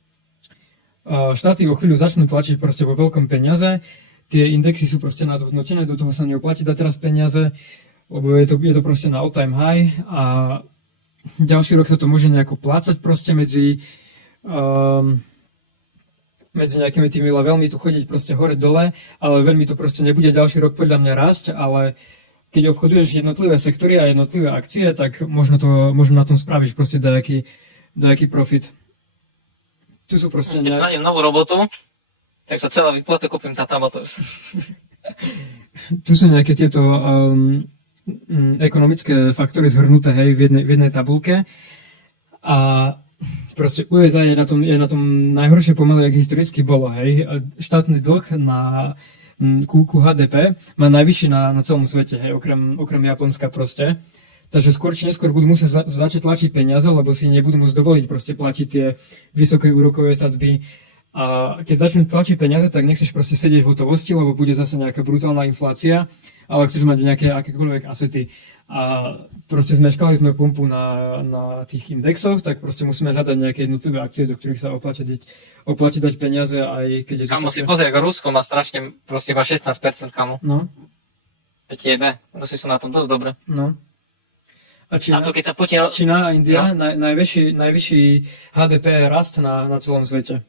štáty o chvíľu začnú tlačiť proste vo veľkom peniaze, tie indexy sú proste nadhodnotené, do toho sa neoplatí dať teraz peniaze, lebo je to proste na all time high a ďalší rok sa to môže nejako plácať proste medzi nejakými tými levelmi, tu chodiť proste hore-dole, ale veľmi to proste nebude ďalší rok podľa mňa rásť, ale keď obchoduješ jednotlivé sektory a jednotlivé akcie, tak možno na tom spravíš proste dajaký profit. Tu sú proste... Keď sa nájdem novú robotu, tak sa celá vyplata kúpim Tata Motors. Tu sú nejaké tieto ekonomické faktory zhrnuté, hej, v jednej tabulke. A proste USA je na tom najhoršie pomaly, jak historicky bolo, hej. Štátny dlh ku HDP má najvyšší na celom svete, hej, okrem Japonska proste. Takže skôr či neskôr budú musieť začať tlačiť peniaze, lebo si nebudú môcť dovoliť proste platiť tie vysoké úrokové sadzby. A keď začnú tlačiť peniaze, tak nechceš proste sedieť v hotovosti, lebo bude zase nejaká brutálna inflácia, ale chceš mať nejaké akékoľvek asety. A proste zmeškali sme pumpu na tých indexoch, tak proste musíme hľadať nejaké jednotlivé akcie, do ktorých sa oplatí dať peniaze, aj keď je to... Kamo si pozrie, ako Rusko má strašne, proste iba 16%, kamo. No. Tebe, Rusi sú na tom dosť dobre. No. A Čína a India, no. najvyšší HDP rast na celom svete.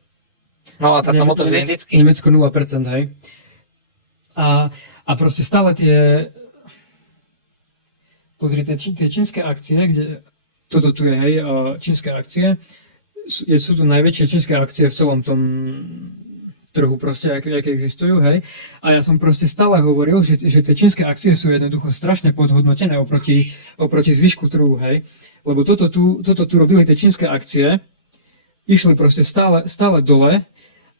No a táto motor je indický. Nemecko 0%, hej. A proste stále tie... Pozri, tie čínske akcie, kde toto tu je, hej, čínske akcie, sú tu najväčšie čínske akcie v celom tom trhu proste, aké existujú, hej. A ja som proste stále hovoril, že tie čínske akcie sú jednoducho strašne podhodnotené oproti zvyšku trhu, hej. Lebo toto tu robili tie čínske akcie, išli proste stále dole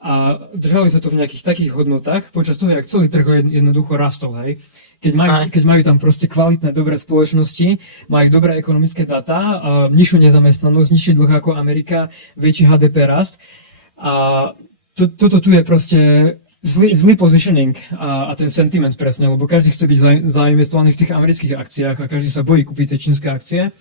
a držali sa to v nejakých takých hodnotách počas toho, jak celý trh jednoducho rastol, hej. Keď majú tam proste kvalitné, dobré spoločnosti, majú dobré ekonomické dáta, nižšiu nezamestnanosť, nižší dlh ako Amerika, väčší HDP rast. A toto tu je proste zlý positioning a ten sentiment presne, lebo každý chce byť zainvestovaný v tých amerických akciách a každý sa bojí kúpiť tie čínske akcie.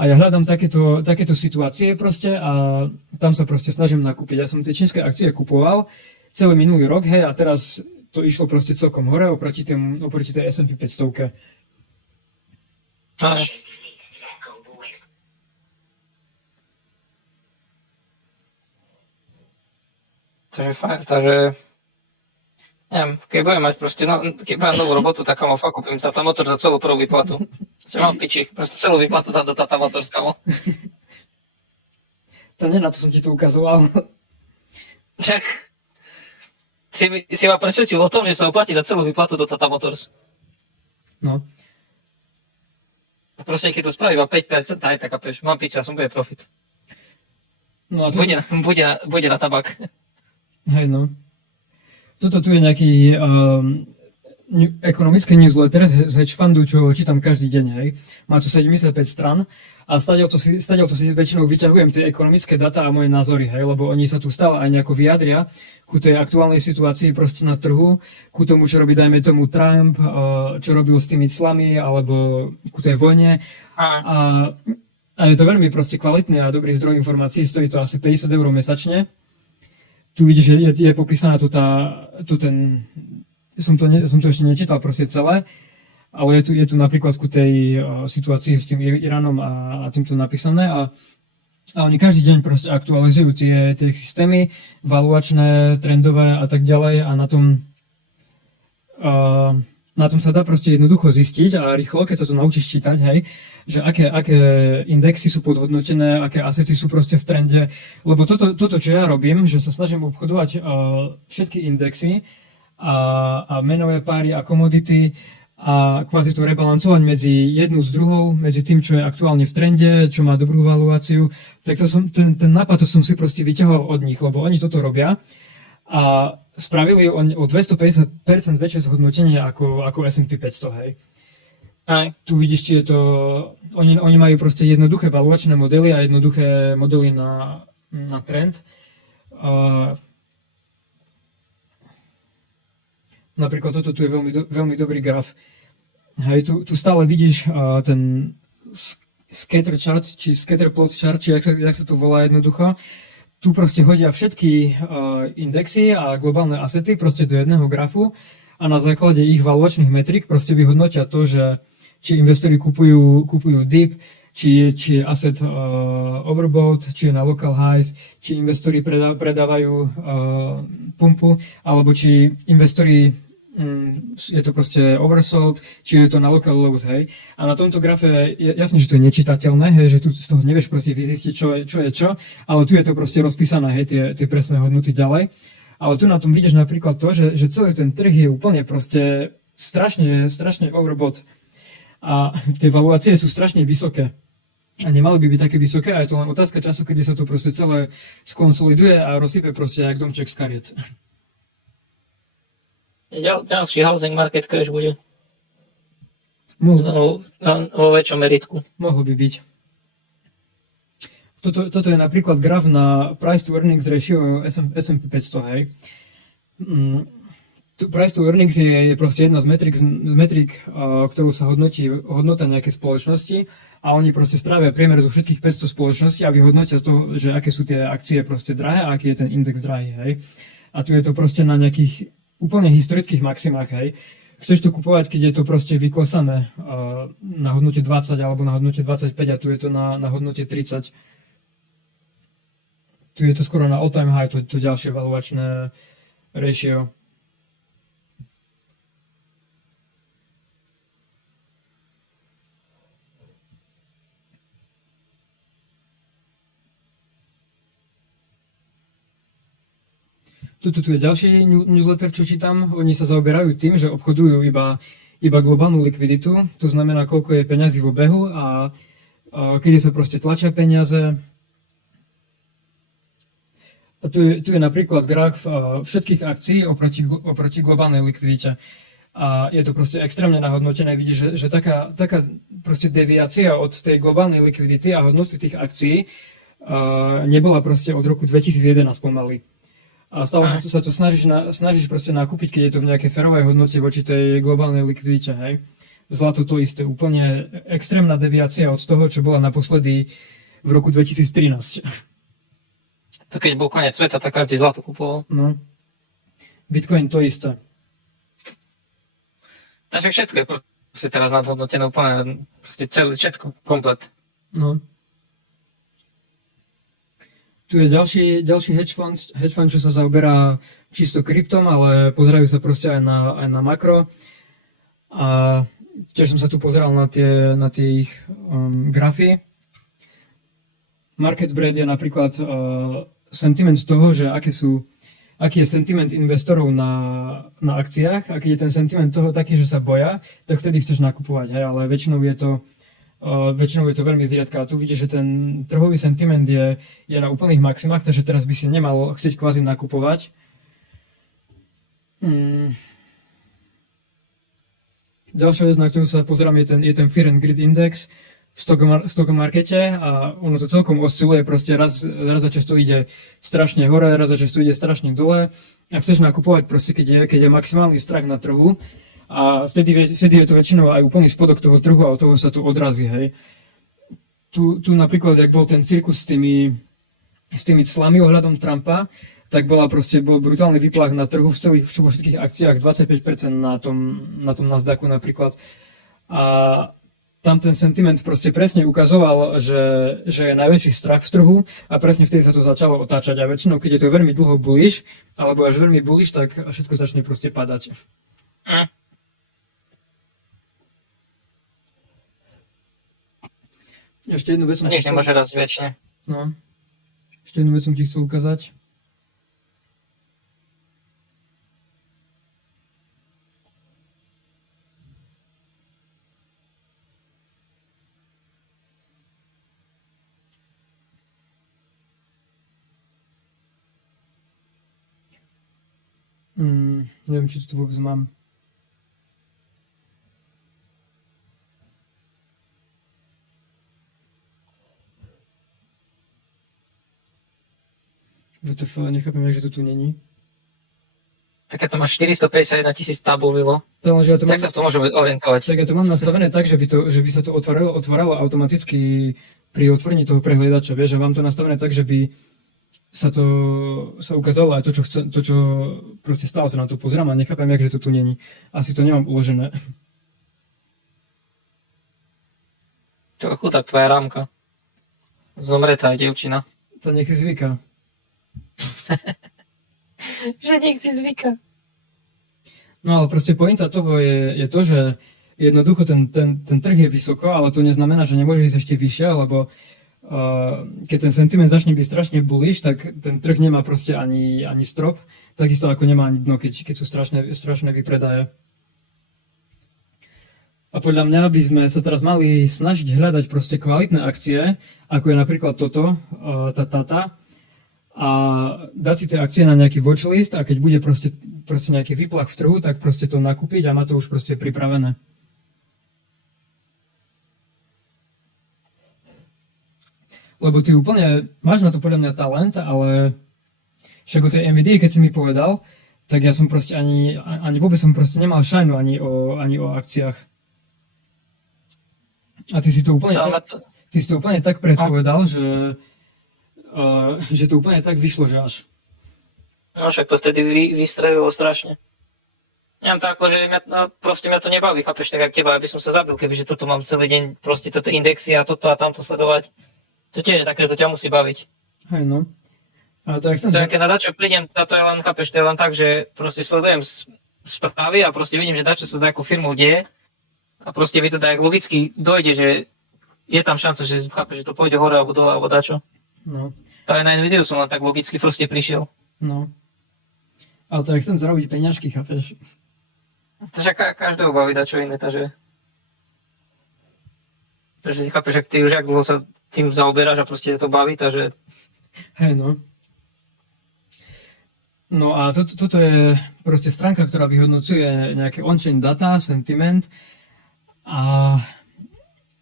A ja hľadám takéto situácie proste a tam sa proste snažím nakúpiť. Ja som tie čínske akcie kupoval celý minulý rok, hej, a teraz to išlo proste celkom hore oproti tej S&P 500. Takže fajn, takže neviem, keď budem mať proste, keď budem novú robotu, tak kamo fakt kúpim Tata Motor za celú prvú výplatu. Čo mám piči, proste celú výplatu dám do Tata Motors, kamo. To nie, na to som ti to ukazoval. Čak, si ma presvedčil o tom, že sa oplatí dať celú výplatu do Tata Motors. No. Proste, keď to spravím iba 5%, aj tak, kapeš, mám piči a som bude profit. No a to... bude na tabak. Hej, no. Toto tu je nejaký ekonomický newsletter z hedge fundu, čo čítam každý deň, hej. Má tu 75 stran a stadiaľ to si väčšinou vyťahujem tie ekonomické dáta a moje názory, hej, lebo oni sa tu stále aj nejako vyjadria ku tej aktuálnej situácii proste na trhu, ku tomu, čo robí, dajme tomu, Trump, čo robil s tými clami, alebo ku tej vojne. A je to veľmi proste kvalitný a dobrý zdroj informácií, stojí to asi 50 € mesačne. Tu vidíš, že je popísaná som to ešte nečítal proste celé, ale je tu napríklad ku tej situácii s tým Iránom a týmto napísané a oni každý deň proste aktualizujú tie systémy, valuačné, trendové a tak ďalej a na tom sa dá proste jednoducho zistiť a rýchlo, keď sa to naučíš čítať, hej, že aké indexy sú podhodnotené, aké asety sú proste v trende, lebo toto čo ja robím, že sa snažím obchodovať všetky indexy a menové páry a komodity a kvázi to rebalancovať medzi jednu s druhou, medzi tým, čo je aktuálne v trende, čo má dobrú valuáciu, tak ten nápad som si proste vyťahol od nich, lebo oni toto robia a spravili o 250% väčšie zhodnotenie ako S&P 500, hej. Aj. Tu vidíš, či je to... Oni majú proste jednoduché valuačné modely a jednoduché modely na trend. Napríklad toto tu je veľmi dobrý graf. Hej, tu stále vidíš ten scatter chart, či scatter plot chart, či jak sa to volá jednoducho. Tu proste hodia všetky indexy a globálne asety proste do jedného grafu a na základe ich valuačných metrik proste vyhodnotia to, že či investori kupujú dip, či je asset overbought, či je na local highs, či investori predávajú pumpu, alebo či investori je to proste oversold, či je to na local lows, hej. A na tomto grafe je jasne, že to je nečitateľné, hej, že tu z toho nevieš proste vyzistiť, čo je čo, ale tu je to proste rozpísané, hej, tie presné hodnoty ďalej. Ale tu na tom vidíš napríklad to, že celý ten trh je úplne proste strašne overbought. A tie valuácie sú strašne vysoké. A nemali by byť také vysoké, a je to len otázka času, kedy sa to proste celé skonsoliduje a rozsype proste jak domček z kariet. Ďalší housing market crash bude. Vo väčšom meritku. Mohol by byť. Toto je napríklad graf na price to earnings ratio S&P 500, hej. Price to earnings je proste jedna z metrik, ktorú sa hodnotí hodnota nejakej spoločnosti a oni proste spravia priemer zo všetkých 500 spoločností a vyhodnotia z toho, že aké sú tie akcie proste drahé a aký je ten index drahý, hej. A tu je to proste na nejakých úplne historických maximách, hej. Chceš to kupovať, keď je to proste vyklesané na hodnote 20 alebo na hodnote 25 a tu je to na hodnote 30. Tu je to skoro na all time high, to ďalšie valuačné ratio. Tu je ďalší newsletter, čo čítam. Oni sa zaoberajú tým, že obchodujú iba globálnu likviditu, to znamená, koľko je peňazí v obehu a kedy sa proste tlačia peniaze. A tu je napríklad graf všetkých akcií oproti globálnej likvidite. A je to proste extrémne nahodnotené. Vidíš, že taká proste deviácia od tej globálnej likvidity a hodnoty tých akcií nebola proste od roku 2011 pomaly. A stále sa to snažíš proste nakúpiť, keď je to v nejakej ferovej hodnote voči tej globálnej likvidite, hej. Zlato to isté, úplne extrémna deviácia od toho, čo bola naposledy v roku 2013. To keď bol koniec sveta, tak každý zlato kupoval. No. Bitcoin to isté. Takže všetko je proste teraz nadhodnotené úplne, proste celé, všetko, komplet. No. Tu je ďalší hedge fund, čo sa zaoberá čisto kryptom, ale pozerajú sa proste aj na makro. A tiež som sa tu pozeral na tie ich grafy. Market Bread je napríklad sentiment toho, že aký je sentiment investorov na akciách. A keď je ten sentiment toho taký, že sa boja, tak vtedy chceš nakupovať. Hej? Ale väčšinou je to veľmi zriedka. A tu vidíš, že ten trhový sentiment je na úplných maximách, takže teraz by si nemal chcieť kvázi nakupovať. Ďalšia vec, na ktorú sa pozerám, je ten Fear and Greed Index v stock markete a ono to celkom osciluje, proste raz za často ide strašne hore, raz za často ide strašne dole. A chceš nakupovať proste, keď je maximálny strach na trhu a vtedy je to väčšinou aj úplný spodok toho trhu a od toho sa to odrazí, hej. Tu napríklad, jak bol ten cirkus s tými clami ohľadom Trumpa, tak bol brutálny výplach na trhu vo všetkých akciách, 25% na tom Nasdaqu napríklad. A tam ten sentiment proste presne ukazoval, že je najväčší strach v trhu a presne vtedy sa to začalo otáčať. A väčšinou, keď je to veľmi dlho bullish, alebo až veľmi bullish, tak všetko začne proste padať. Ešte jednu vec som Nič nemôže raz väčšine. No. Ešte jednu vec som ti chcel ukázať. Neviem, či to tu vôbec mám. WTF, nechápem, že to tu není. Tak to máš 451 000 tabulilo. Tak sa v tom môžeme orientovať. Tak ja to mám nastavené tak, že by sa to otváralo automaticky pri otvorení toho prehliadača. Vieš, že mám to nastavené tak, že by sa ukázalo aj to, čo proste stále sa na to pozerám a nechápem, že to tu není. Asi to nemám uložené. Čo chudák tvoja rámka. Zomretá dievčina. To nech si zvyká. Že nech si zvyká. No ale proste pointa toho je to, že jednoducho ten trh je vysoko, ale to neznamená, že nemôže ísť ešte vyššie, lebo keď ten sentiment začne byť strašne bullish, tak ten trh nemá proste ani strop, takisto ako nemá ani dno, keď sú strašné výpredaje. A podľa mňa by sme sa teraz mali snažiť hľadať proste kvalitné akcie, ako je napríklad toto, tá Tata, a dať si tie akcie na nejaký watchlist a keď bude proste nejaký výplach v trhu, tak proste to nakúpiť a má to už proste pripravené. Lebo ty úplne máš na to podľa mňa talent, ale však o tej NVIDIA, keď si mi povedal, tak ja som proste ani vôbec som proste nemal šajnu ani o akciách. A ty si to úplne tak predpovedal, že to úplne tak vyšlo, že až. No však to vtedy vystrelilo strašne. Neviem to ako, že mňa to nebaví, chápeš, tak jak teba, aby som sa zabil, kebyže toto mám celý deň, proste toto indexy a toto a tamto sledovať. To tiež je také, to ťa musí baviť. Hej no. Ale tak chcem... Keď na dačo prídem, to je len, chápeš, to je len tak, že proste sledujem správy a proste vidím, že dačo sa s nejakou firmou deje a proste mi to tak logicky dojde, že je tam šanca, že chápeš, že to pôjde hore alebo dole alebo dačo. No. To aj na NVIDIu som len tak logicky proste prišiel. No. Ale to ja chcem zarobiť peňažky, chápeš? Takže každého baví dačo iné, takže chápeš, ak ty už ak dlho sa tým zaoberáš a proste to baví, takže... Hej no. No a toto je proste stránka, ktorá vyhodnocuje nejaké on-chain data, sentiment a,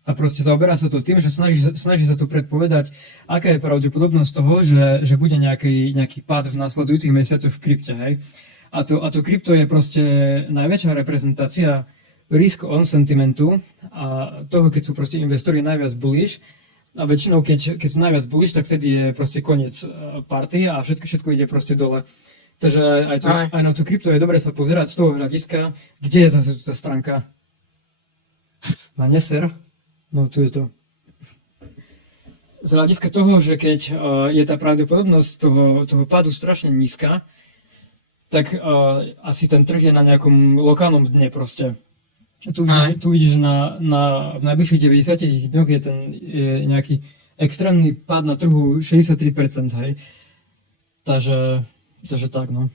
a proste zaoberá sa to tým, že snaží sa to predpovedať, aká je pravdepodobnosť toho, že bude nejaký pád v nasledujúcich mesiacoch v krypte, hej. A to krypto je proste najväčšia reprezentácia risk on sentimentu a toho, keď sú proste investori najviac bullish. A väčšinou, keď sú najviac bullish, tak vtedy je proste koniec party a všetko ide proste dole. Takže aj na to krypto je dobre sa pozerať z toho hľadiska, kde je zase tá stránka. Na neser? No tu je to. Z hľadiska toho, že keď je tá pravdepodobnosť toho pádu strašne nízka, tak asi ten trh je na nejakom lokálnom dne proste. Tu vidíš, že v najbližších 90 dňoch je nejaký extrémny pád na trhu 63%, hej. Takže tak, no.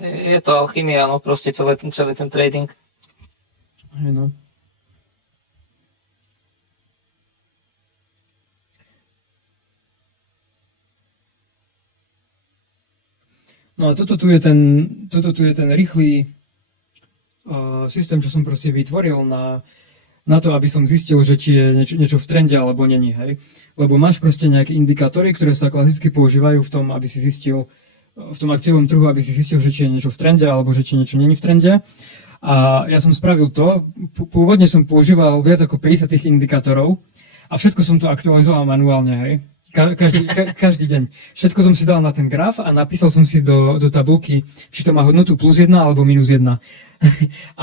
Je to alchymia, no proste celý ten trading. Hej, no. No a toto tu je ten rýchly systém, čo som proste vytvoril na to, aby som zistil, že či je niečo v trende alebo není, hej. Lebo máš proste nejaké indikátory, ktoré sa klasicky používajú v tom, aby si zistil, v tom akciovom trhu, aby si zistil, že či je niečo v trende alebo že či niečo není v trende. A ja som spravil to, pôvodne som používal viac ako 50 tých indikátorov a všetko som to aktualizoval manuálne, hej. Každý deň. Všetko som si dal na ten graf a napísal som si do tabulky, či to má hodnotu +1 alebo -1. A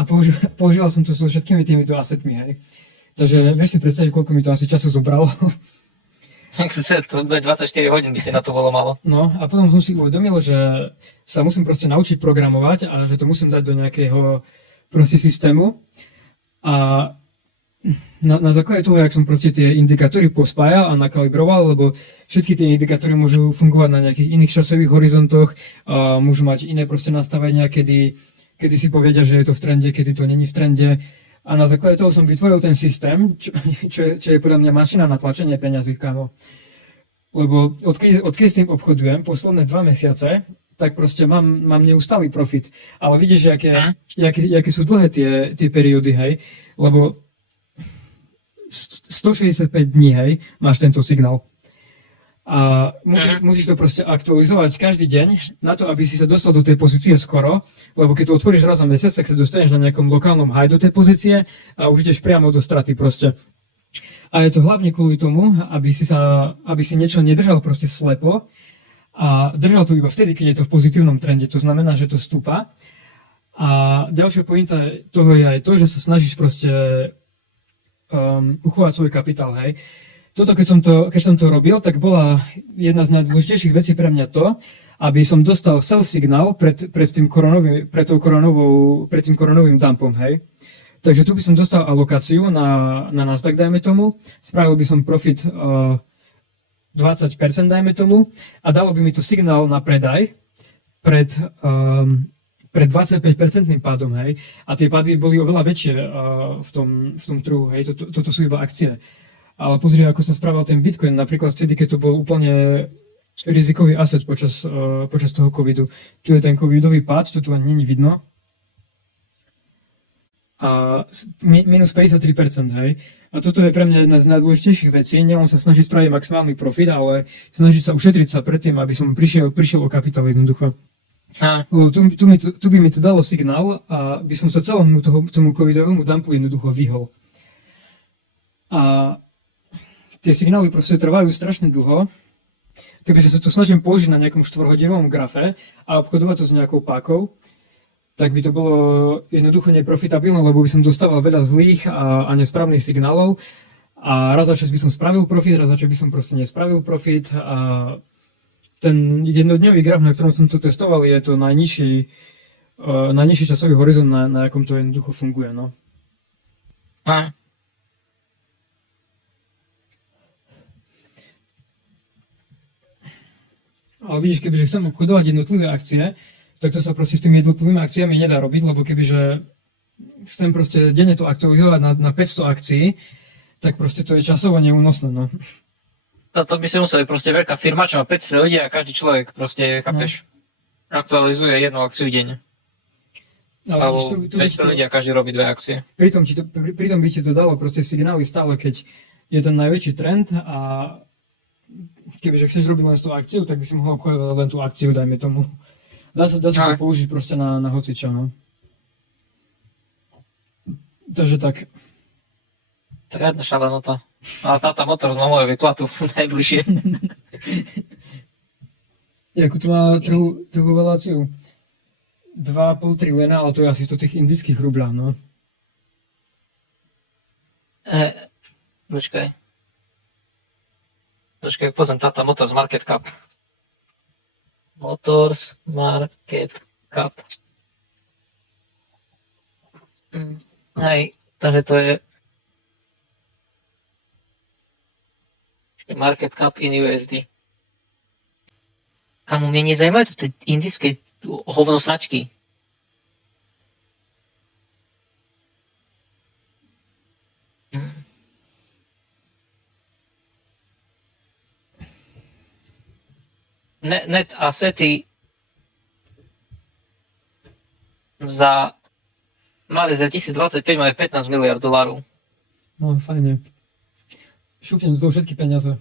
používal som to so všetkými týmito assetmi, hej. Takže vieš si predstaviť, koľko mi to asi času zobralo. To bude 24 hodín, by ti na to bolo malo. No a potom som si uvedomil, že sa musím proste naučiť programovať a že to musím dať do nejakého proste systému. A na základe toho, jak som proste tie indikátory pospájal a nakalibroval, lebo všetky tie indikátory môžu fungovať na nejakých iných časových horizontoch, môžu mať iné proste nastavenia, kedy si povedia, že je to v trende, kedy to není v trende. A na základe toho som vytvoril ten systém, čo je podľa mňa mašina na tlačenie peňazí, kámo. Lebo odkedy s tým obchodujem, posledné 2 mesiace, tak proste mám neustály profit. Ale vidíš, aké sú dlhé tie periódy, hej? Lebo 165 dní, hej, máš tento signál. A musíš to proste aktualizovať každý deň na to, aby si sa dostal do tej pozície skoro, lebo keď to otvoríš raz za mesiac, tak sa dostaneš na nejakom lokálnom high do tej pozície a už ideš priamo do straty proste. A je to hlavne kvôli tomu, aby si niečo nedržal proste slepo a držal to iba vtedy, keď je to v pozitívnom trende, to znamená, že to stúpa. A ďalšia pointa toho je aj to, že sa snažíš proste uchovať svoj kapitál, hej. Toto, keď som to robil, tak bola jedna z najdôležitejších vecí pre mňa to, aby som dostal sell signál pred tým koronovým dumpom, hej. Takže tu by som dostal alokáciu na Nasdaq, dajme tomu, spravil by som profit 20%, dajme tomu, a dalo by mi to signál na predaj pred 25% pádom, hej. A tie pády boli oveľa väčšie v tom trhu, hej. Toto sú iba akcie. Ale pozri, ako sa správal ten Bitcoin, napríklad vtedy, keď to bol úplne rizikový asset počas toho covidu. Tu je ten covidový pád, to tu ani není vidno. A minus 53%, hej. A toto je pre mňa jedna z najdôležitejších vecí. Nielen sa snažiť spraviť maximálny profit, ale snažiť sa ušetriť sa predtým, aby som prišiel o kapitál jednoducho. Tu by mi to dalo signál a by som sa celému tomu covidovému dumpu jednoducho vyhol. A tie signály proste trvajú strašne dlho. Kebyže sa to snažím použiť na nejakom 4-hodinovom grafe a obchodovať to s nejakou pákou, tak by to bolo jednoducho neprofitabilné, lebo by som dostával veľa zlých a nesprávnych signálov a raz za čas by som spravil profit, raz za čas by som proste nespravil profit a ten jednodňový graf, na ktorom som to testoval, je to najnižší časový horizont, na akom to jednoducho funguje, no. Ale vidíš, kebyže chcem obchodovať jednotlivé akcie, tak to sa proste s tými jednotlivými akciami nedá robiť, lebo kebyže chcem proste denne to aktualizovať na 500 akcií, tak proste to je časovo neúnosné, no. To by si museli proste veľká firma, čo má 500 ľudí a každý človek proste, chápeš, aktualizuje jednu akciu deň. Ale Alebo vidíš, to 200 ľudí a každý robí 2 akcie. pritom by ti to dalo proste signály stále, keď je ten najväčší trend a kebyže chceš robiť len tú akciu, tak by si mohol obchodovať len tú akciu, dajme tomu. Dá sa to použiť proste na hocičo, no. Takže tak. To je jedna šalenota. Ale Tata Motors má moju vyplatu najbližšie. Jakú tu má trhu valuáciu? 2,5 trilióna, ale to je asi v tých indických rublách, no. Počkaj, pozriem Tata Motors Market Cap. Motors Market Cap. Hej, takže to je Market Cap in USD. Kamu mne nezajímajú tie indické hovno sračky. Net asety za marec 2025 majú 15 miliard dolárov. No, fajne. Šupnem do toho všetky peniaze.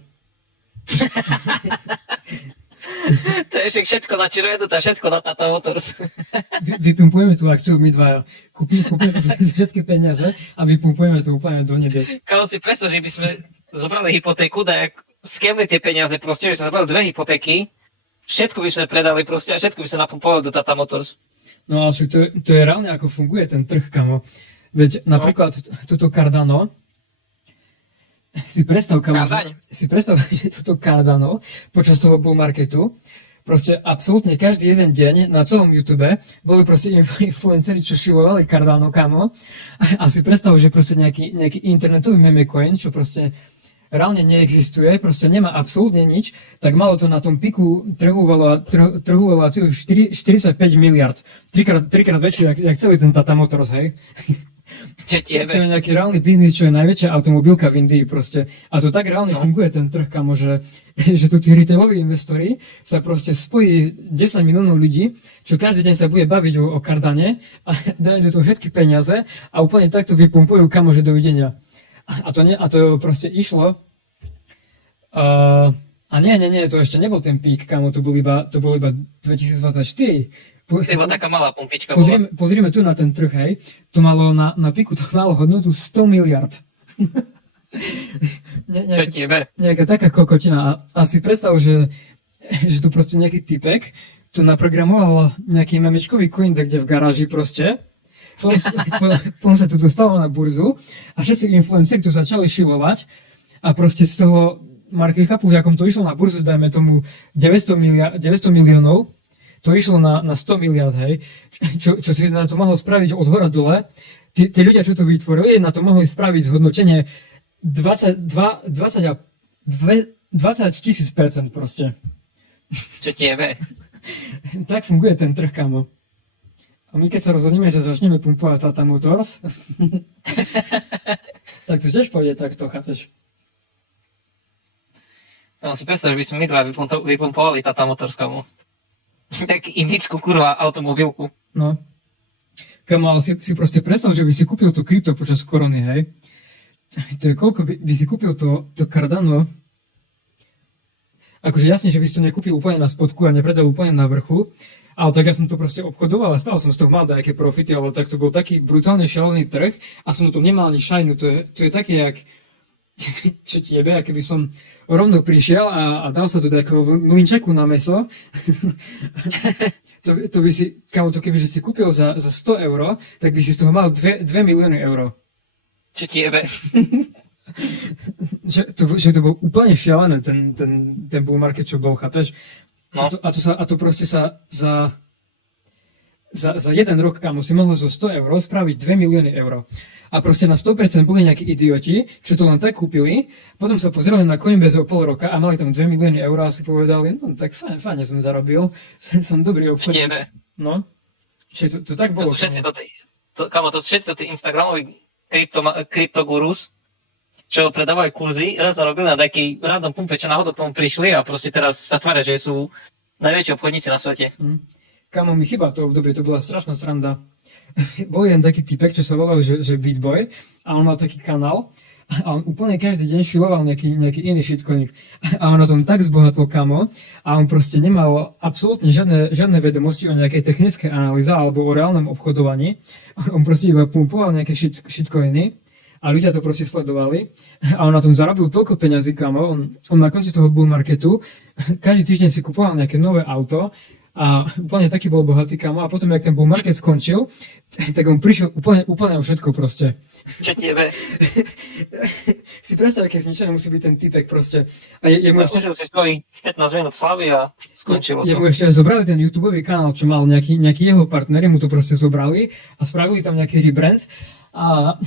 To je všetko na Čirojedu, to je všetko na Tata Motors. Vypumpujeme tú akciu my dvaja. Kúpime to za všetky peniaze a vypumpujeme to úplne do nebies. Kámo si predstav, že by sme zobrali hypotéku, skemli tie peniaze proste, že sme zobrali 2 hypotéky, všetko by sme predali proste a všetko by sme napumpovali do Tata Motors. No ale však to je reálne, ako funguje ten trh, kamo. Veď napríklad toto Cardano, si predstav, že toto Cardano počas toho bull marketu, proste absolútne každý jeden deň na celom YouTube boli proste influenceri, čo šilovali Cardano, kamo. A si predstav, že proste nejaký internetový meme coin, čo proste reálne neexistuje, proste nemá absolútne nič, tak malo to na tom piku trhu valuáciu 45 miliard. Trikrát väčšie, jak celý ten Tata Motors, hej. Čo je nejaký reálny biznis, čo je najväčšia automobilka v Indii proste. A to tak reálne funguje ten trh, kamo, že tu tí retailoví investori sa proste spojí 10 miliónov ľudí, čo každý deň sa bude baviť o Cardane a dajú do toho všetky peniaze a úplne takto vypumpujú, kamo, že dovidenia. A to proste išlo. A nie, to ešte nebol ten pík, kamo, to bol iba 2024. Iba taká malá pumpička bola. Pozrime tu na ten trh, hej. To malo na piku, to malo hodnotu 100 miliard. Nejaká taká kokotina. A si predstav, že tu proste nejaký typek tu naprogramoval nejaký memičkový coin, kde v garáži proste. Potom sa tu dostalo na burzu a všetci influenceri tu začali šilovať a proste z toho market capu, v jakom to išlo na burzu, dajme tomu 900 miliónov, to išlo na 100 miliard, hej, čo si na to mohol spraviť od hora dole. Tí ľudia, čo to vytvorili, na to mohli spraviť zhodnotenie 20 000% proste. Čo tiebe? Tak funguje ten trh, kamo. A my keď sa rozhodneme, že začneme pumpovať Tata Motors, tak to tiež pôjde takto, chápeš? No si predstav, že by sme my dva vypumpovali Tata Motors, kamo. Tak indickú kurva automobilku. No. Kamo, ale si proste predstav, že by si kúpil to krypto počas korony, hej? To je koľko by si kúpil to Cardano? Akože jasne, že by si to nekúpil úplne na spodku a nepredal úplne na vrchu, ale tak ja som to proste obchodoval a stále som z toho mal nejaké profity, ale tak to bol taký brutálne šalený trh a som to nemal ani šajnu. To je také, jak čo ti jebe, keby som rovno prišiel a dal sa tu takého mlynčeku na mäso, to by si, kámo, to kebyže si kúpil za 100 €, tak by si z toho mal 2 milióny eur. Čo ti jebe? že to bol úplne šialené, ten bull market, čo bol, chápeš? No. A to proste sa za jeden rok, kámo, si mohol zo 100 € spraviť 2 milióny eur. A proste na 100% boli nejakí idioti, čo to len tak kúpili, potom sa pozerali na Coinbase o pol roka a mali tam 2 milióny eur a si povedali, no tak fajne som zarobil, som dobrý obchodník. No, čiže to tak bolo. To sú všetci to všetci tí Instagramoví kryptogurus, čo predávajú kurzy, raz zarobili na taký random pumpe, čo náhodou k tomu prišli a proste teraz sa tvária, že sú najväčší obchodníci na svete. Kamo mi chyba to obdobie, to bola strašná sranda. Bol jeden taký typek, čo sa volal, že Beatboy, a on mal taký kanál a on úplne každý deň šiloval nejaký iný shitcoin. A on na tom tak zbohatol, kamo, a on proste nemal absolútne žiadne vedomosti o nejakej technickej analýze alebo o reálnom obchodovaní. On proste iba pumpoval nejaké shitcoiny a ľudia to proste sledovali. A on na tom zarobil toľko peňazí, kamo, on na konci toho bull marketu každý týždeň si kupoval nejaké nové auto a úplne taký bol bohatý, kamo, a potom, jak ten bull market skončil, tak on prišiel úplne o všetko proste. Čo tiebe? Si predstav, aké zničené musí byť ten typek proste. A jemu ešte, Užil si svojich 15 minút slavy a skončilo to. jemu ešte aj zobrali ten YouTubeový kanál, čo mal nejakí jeho partneri, mu to proste zobrali a spravili tam nejaký rebrand. A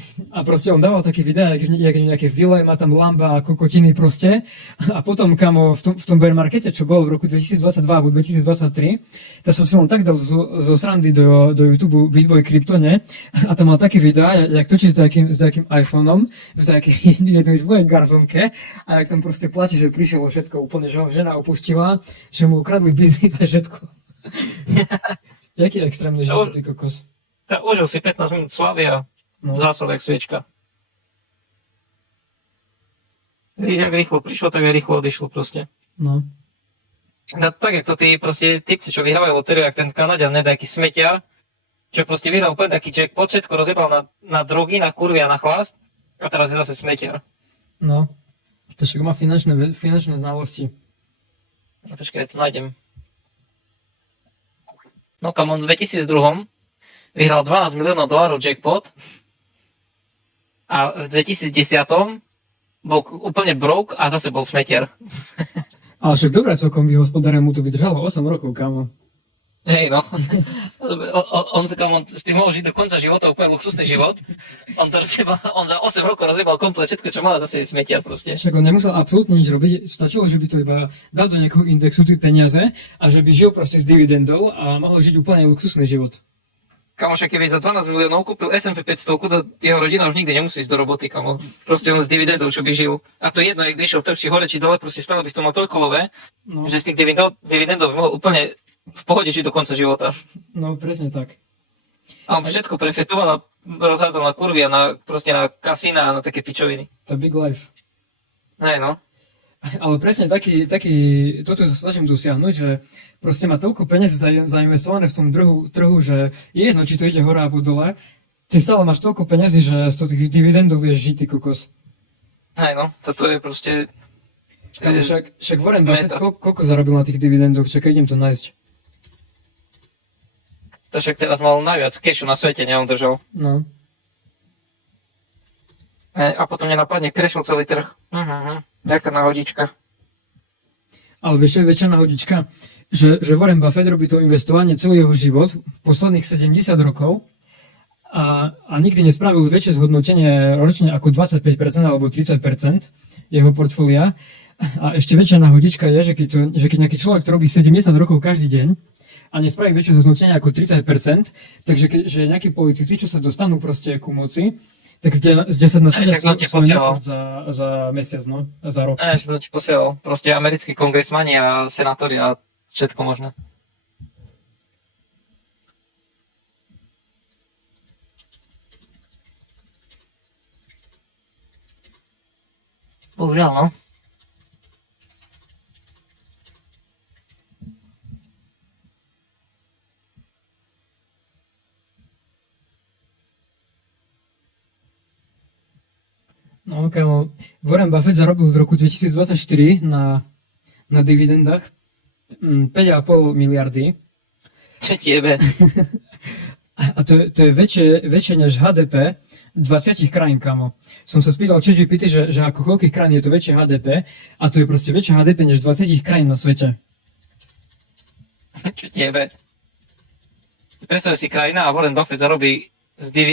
proste on dával také videá, jak nejaké vile, má tam lamba a kokotiny proste. A potom, kamo, v tom bear markete, čo bol v roku 2022 alebo 2023, to som si len tak dal zo srandy do YouTube Beatboy Crypto, ne? A tam mal také videá, jak točí s takým iPhoneom, v takej jednej svojej garzonke, a jak tam proste plače, že prišlo všetko úplne, že ho žena opustila, že mu ukradli biznis a všetko. Jaký extrémny život, ty kokos. Užil si 15 minút slavy a zásol jak sviečka. Jak rýchlo prišlo, tak aj rýchlo odišlo proste. No. Tak jak to tí proste typci, čo vyhrávajú lotériu, jak ten Kanaďan, nejaký smetiar, čo proste vyhral úplne taký jackpot, všetko rozjebal na drogy, na kurvy a na chlast, a teraz je zase smetiar. No. To však má finančné znalosti. No počkaj, ja to nájdem. No kam on v 2002 vyhral $12 miliónov jackpot a v 2010 bol úplne broke a zase bol smetiar. Ale však dobre, celkom vyhospodáre mu to vydržalo 8 rokov, kámo. Hej, no. On s tým mohol žiť do konca života, úplne luxusný život. On za 8 rokov rozjebal komplet všetko, čo mal, a zase je smetiar proste. Však on nemusel absolútne nič robiť, stačilo, že by to iba dal do nejakého indexu tie peniaze a že by žil proste z dividendov a mohol žiť úplne luxusný život. Kamoša, keby za 12 miliónov kúpil S&P 500, to jeho rodina už nikdy nemusí ísť do roboty, kamo. Proste on z dividendov, čo by žil. A to jedno, ak by išiel trh, či hore, či dole, proste stále by v tom mal toľko lové, že z tých dividendov by mohol úplne v pohode žiť do konca života. No, presne tak. A on všetko prefetoval a rozhádzal na kurvy a proste na kasína a na také pičoviny. To big life. Hej, no. Ale presne toto sa snažím dosiahnuť, že proste má toľko peniazí zainvestované v tom trhu, že je jedno, či to ide hore alebo dole, ty stále máš toľko peniazí, že z tých dividendov vieš žiť, ty kokos. Hej, no, toto je proste... Však Warren Buffett, koľko zarobil na tých dividendoch, čakaj, idem to nájsť. To však teraz mal najviac cashu na svete, on držal. No. A potom nenapadne, crashol celý trh. Nejaká náhodička. Ale vieš, čo je väčšia náhodička? Že Warren Buffett robí to investovanie celý jeho život, posledných 70 rokov, a nikdy nespravil väčšie zhodnotenie ročne ako 25% alebo 30% jeho portfólia. A ešte väčšia náhodička je, že keď nejaký človek to robí 70 rokov každý deň a nespraví väčšie zhodnotenie ako 30%, takže že nejakí politici, čo sa dostanú proste ku moci, tak z 10 na 7 za mesiac, no, za rok. Ešte som ti posielal. Proste americkí kongresmani a senátori a všetko možné. Bohužiaľ, no. No, kámo, Warren Buffett zarobil v roku 2024 na dividendách 5,5 miliardy. Čo tiebe? A to je väčšie než HDP 20 krajín, kámo. Som sa spýtal ChatGPT, že ako koľkých krajín je to väčšie HDP, a to je proste väčšie HDP než 20 krajín na svete. Čo tiebe? Predstav si krajina a Warren Buffett zarobí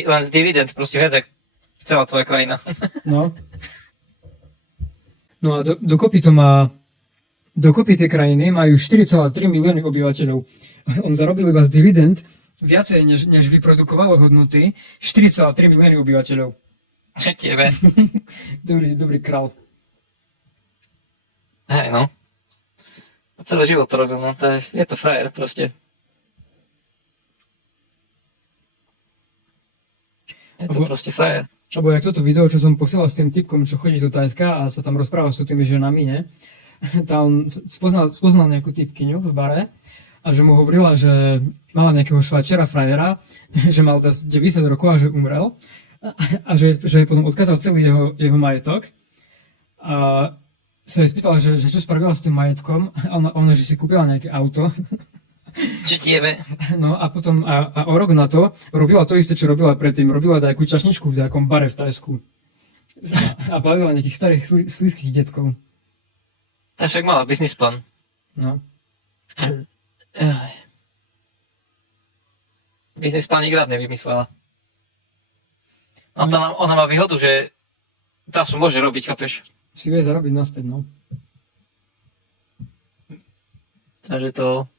len z dividend proste viac ako celá tvoja krajina. No. No a dokopy tie krajiny majú 4,3 milióny obyvateľov. On zarobil iba z dividend viacej, než vyprodukovalo hodnoty 4,3 milióny obyvateľov. Čo tebe? Dobrý král. Hej, no. Celý život to robil, no. Je to frajer proste. Je to proste frajer. Lebo jak toto video, čo som posielal s tým typkom, čo chodí do Tajska a sa tam rozpráva s tými ženami, ne? Tam spoznal nejakú typkyňu v bare a že mu hovorila, že mala nejakého švajčera frajera, že mal 90 rokov a že umrel a že jej potom odkázal celý jeho majetok a sa jej spýtala, že čo spravila s tým majetkom a ona že si kúpila nejaké auto. Čo tiebe? No a potom a o rok na to robila to isté, čo robila predtým. Robila takú čašničku v nejakom bare v Tajsku. A bavila nejakých starých slízkych detkov. Tá však mala biznis plán. No. Biznis plán nikdy nevymyslela. A ona má výhodu, že tá sú môže robiť, chápeš? Si vie zarobiť naspäť, no. Takže to...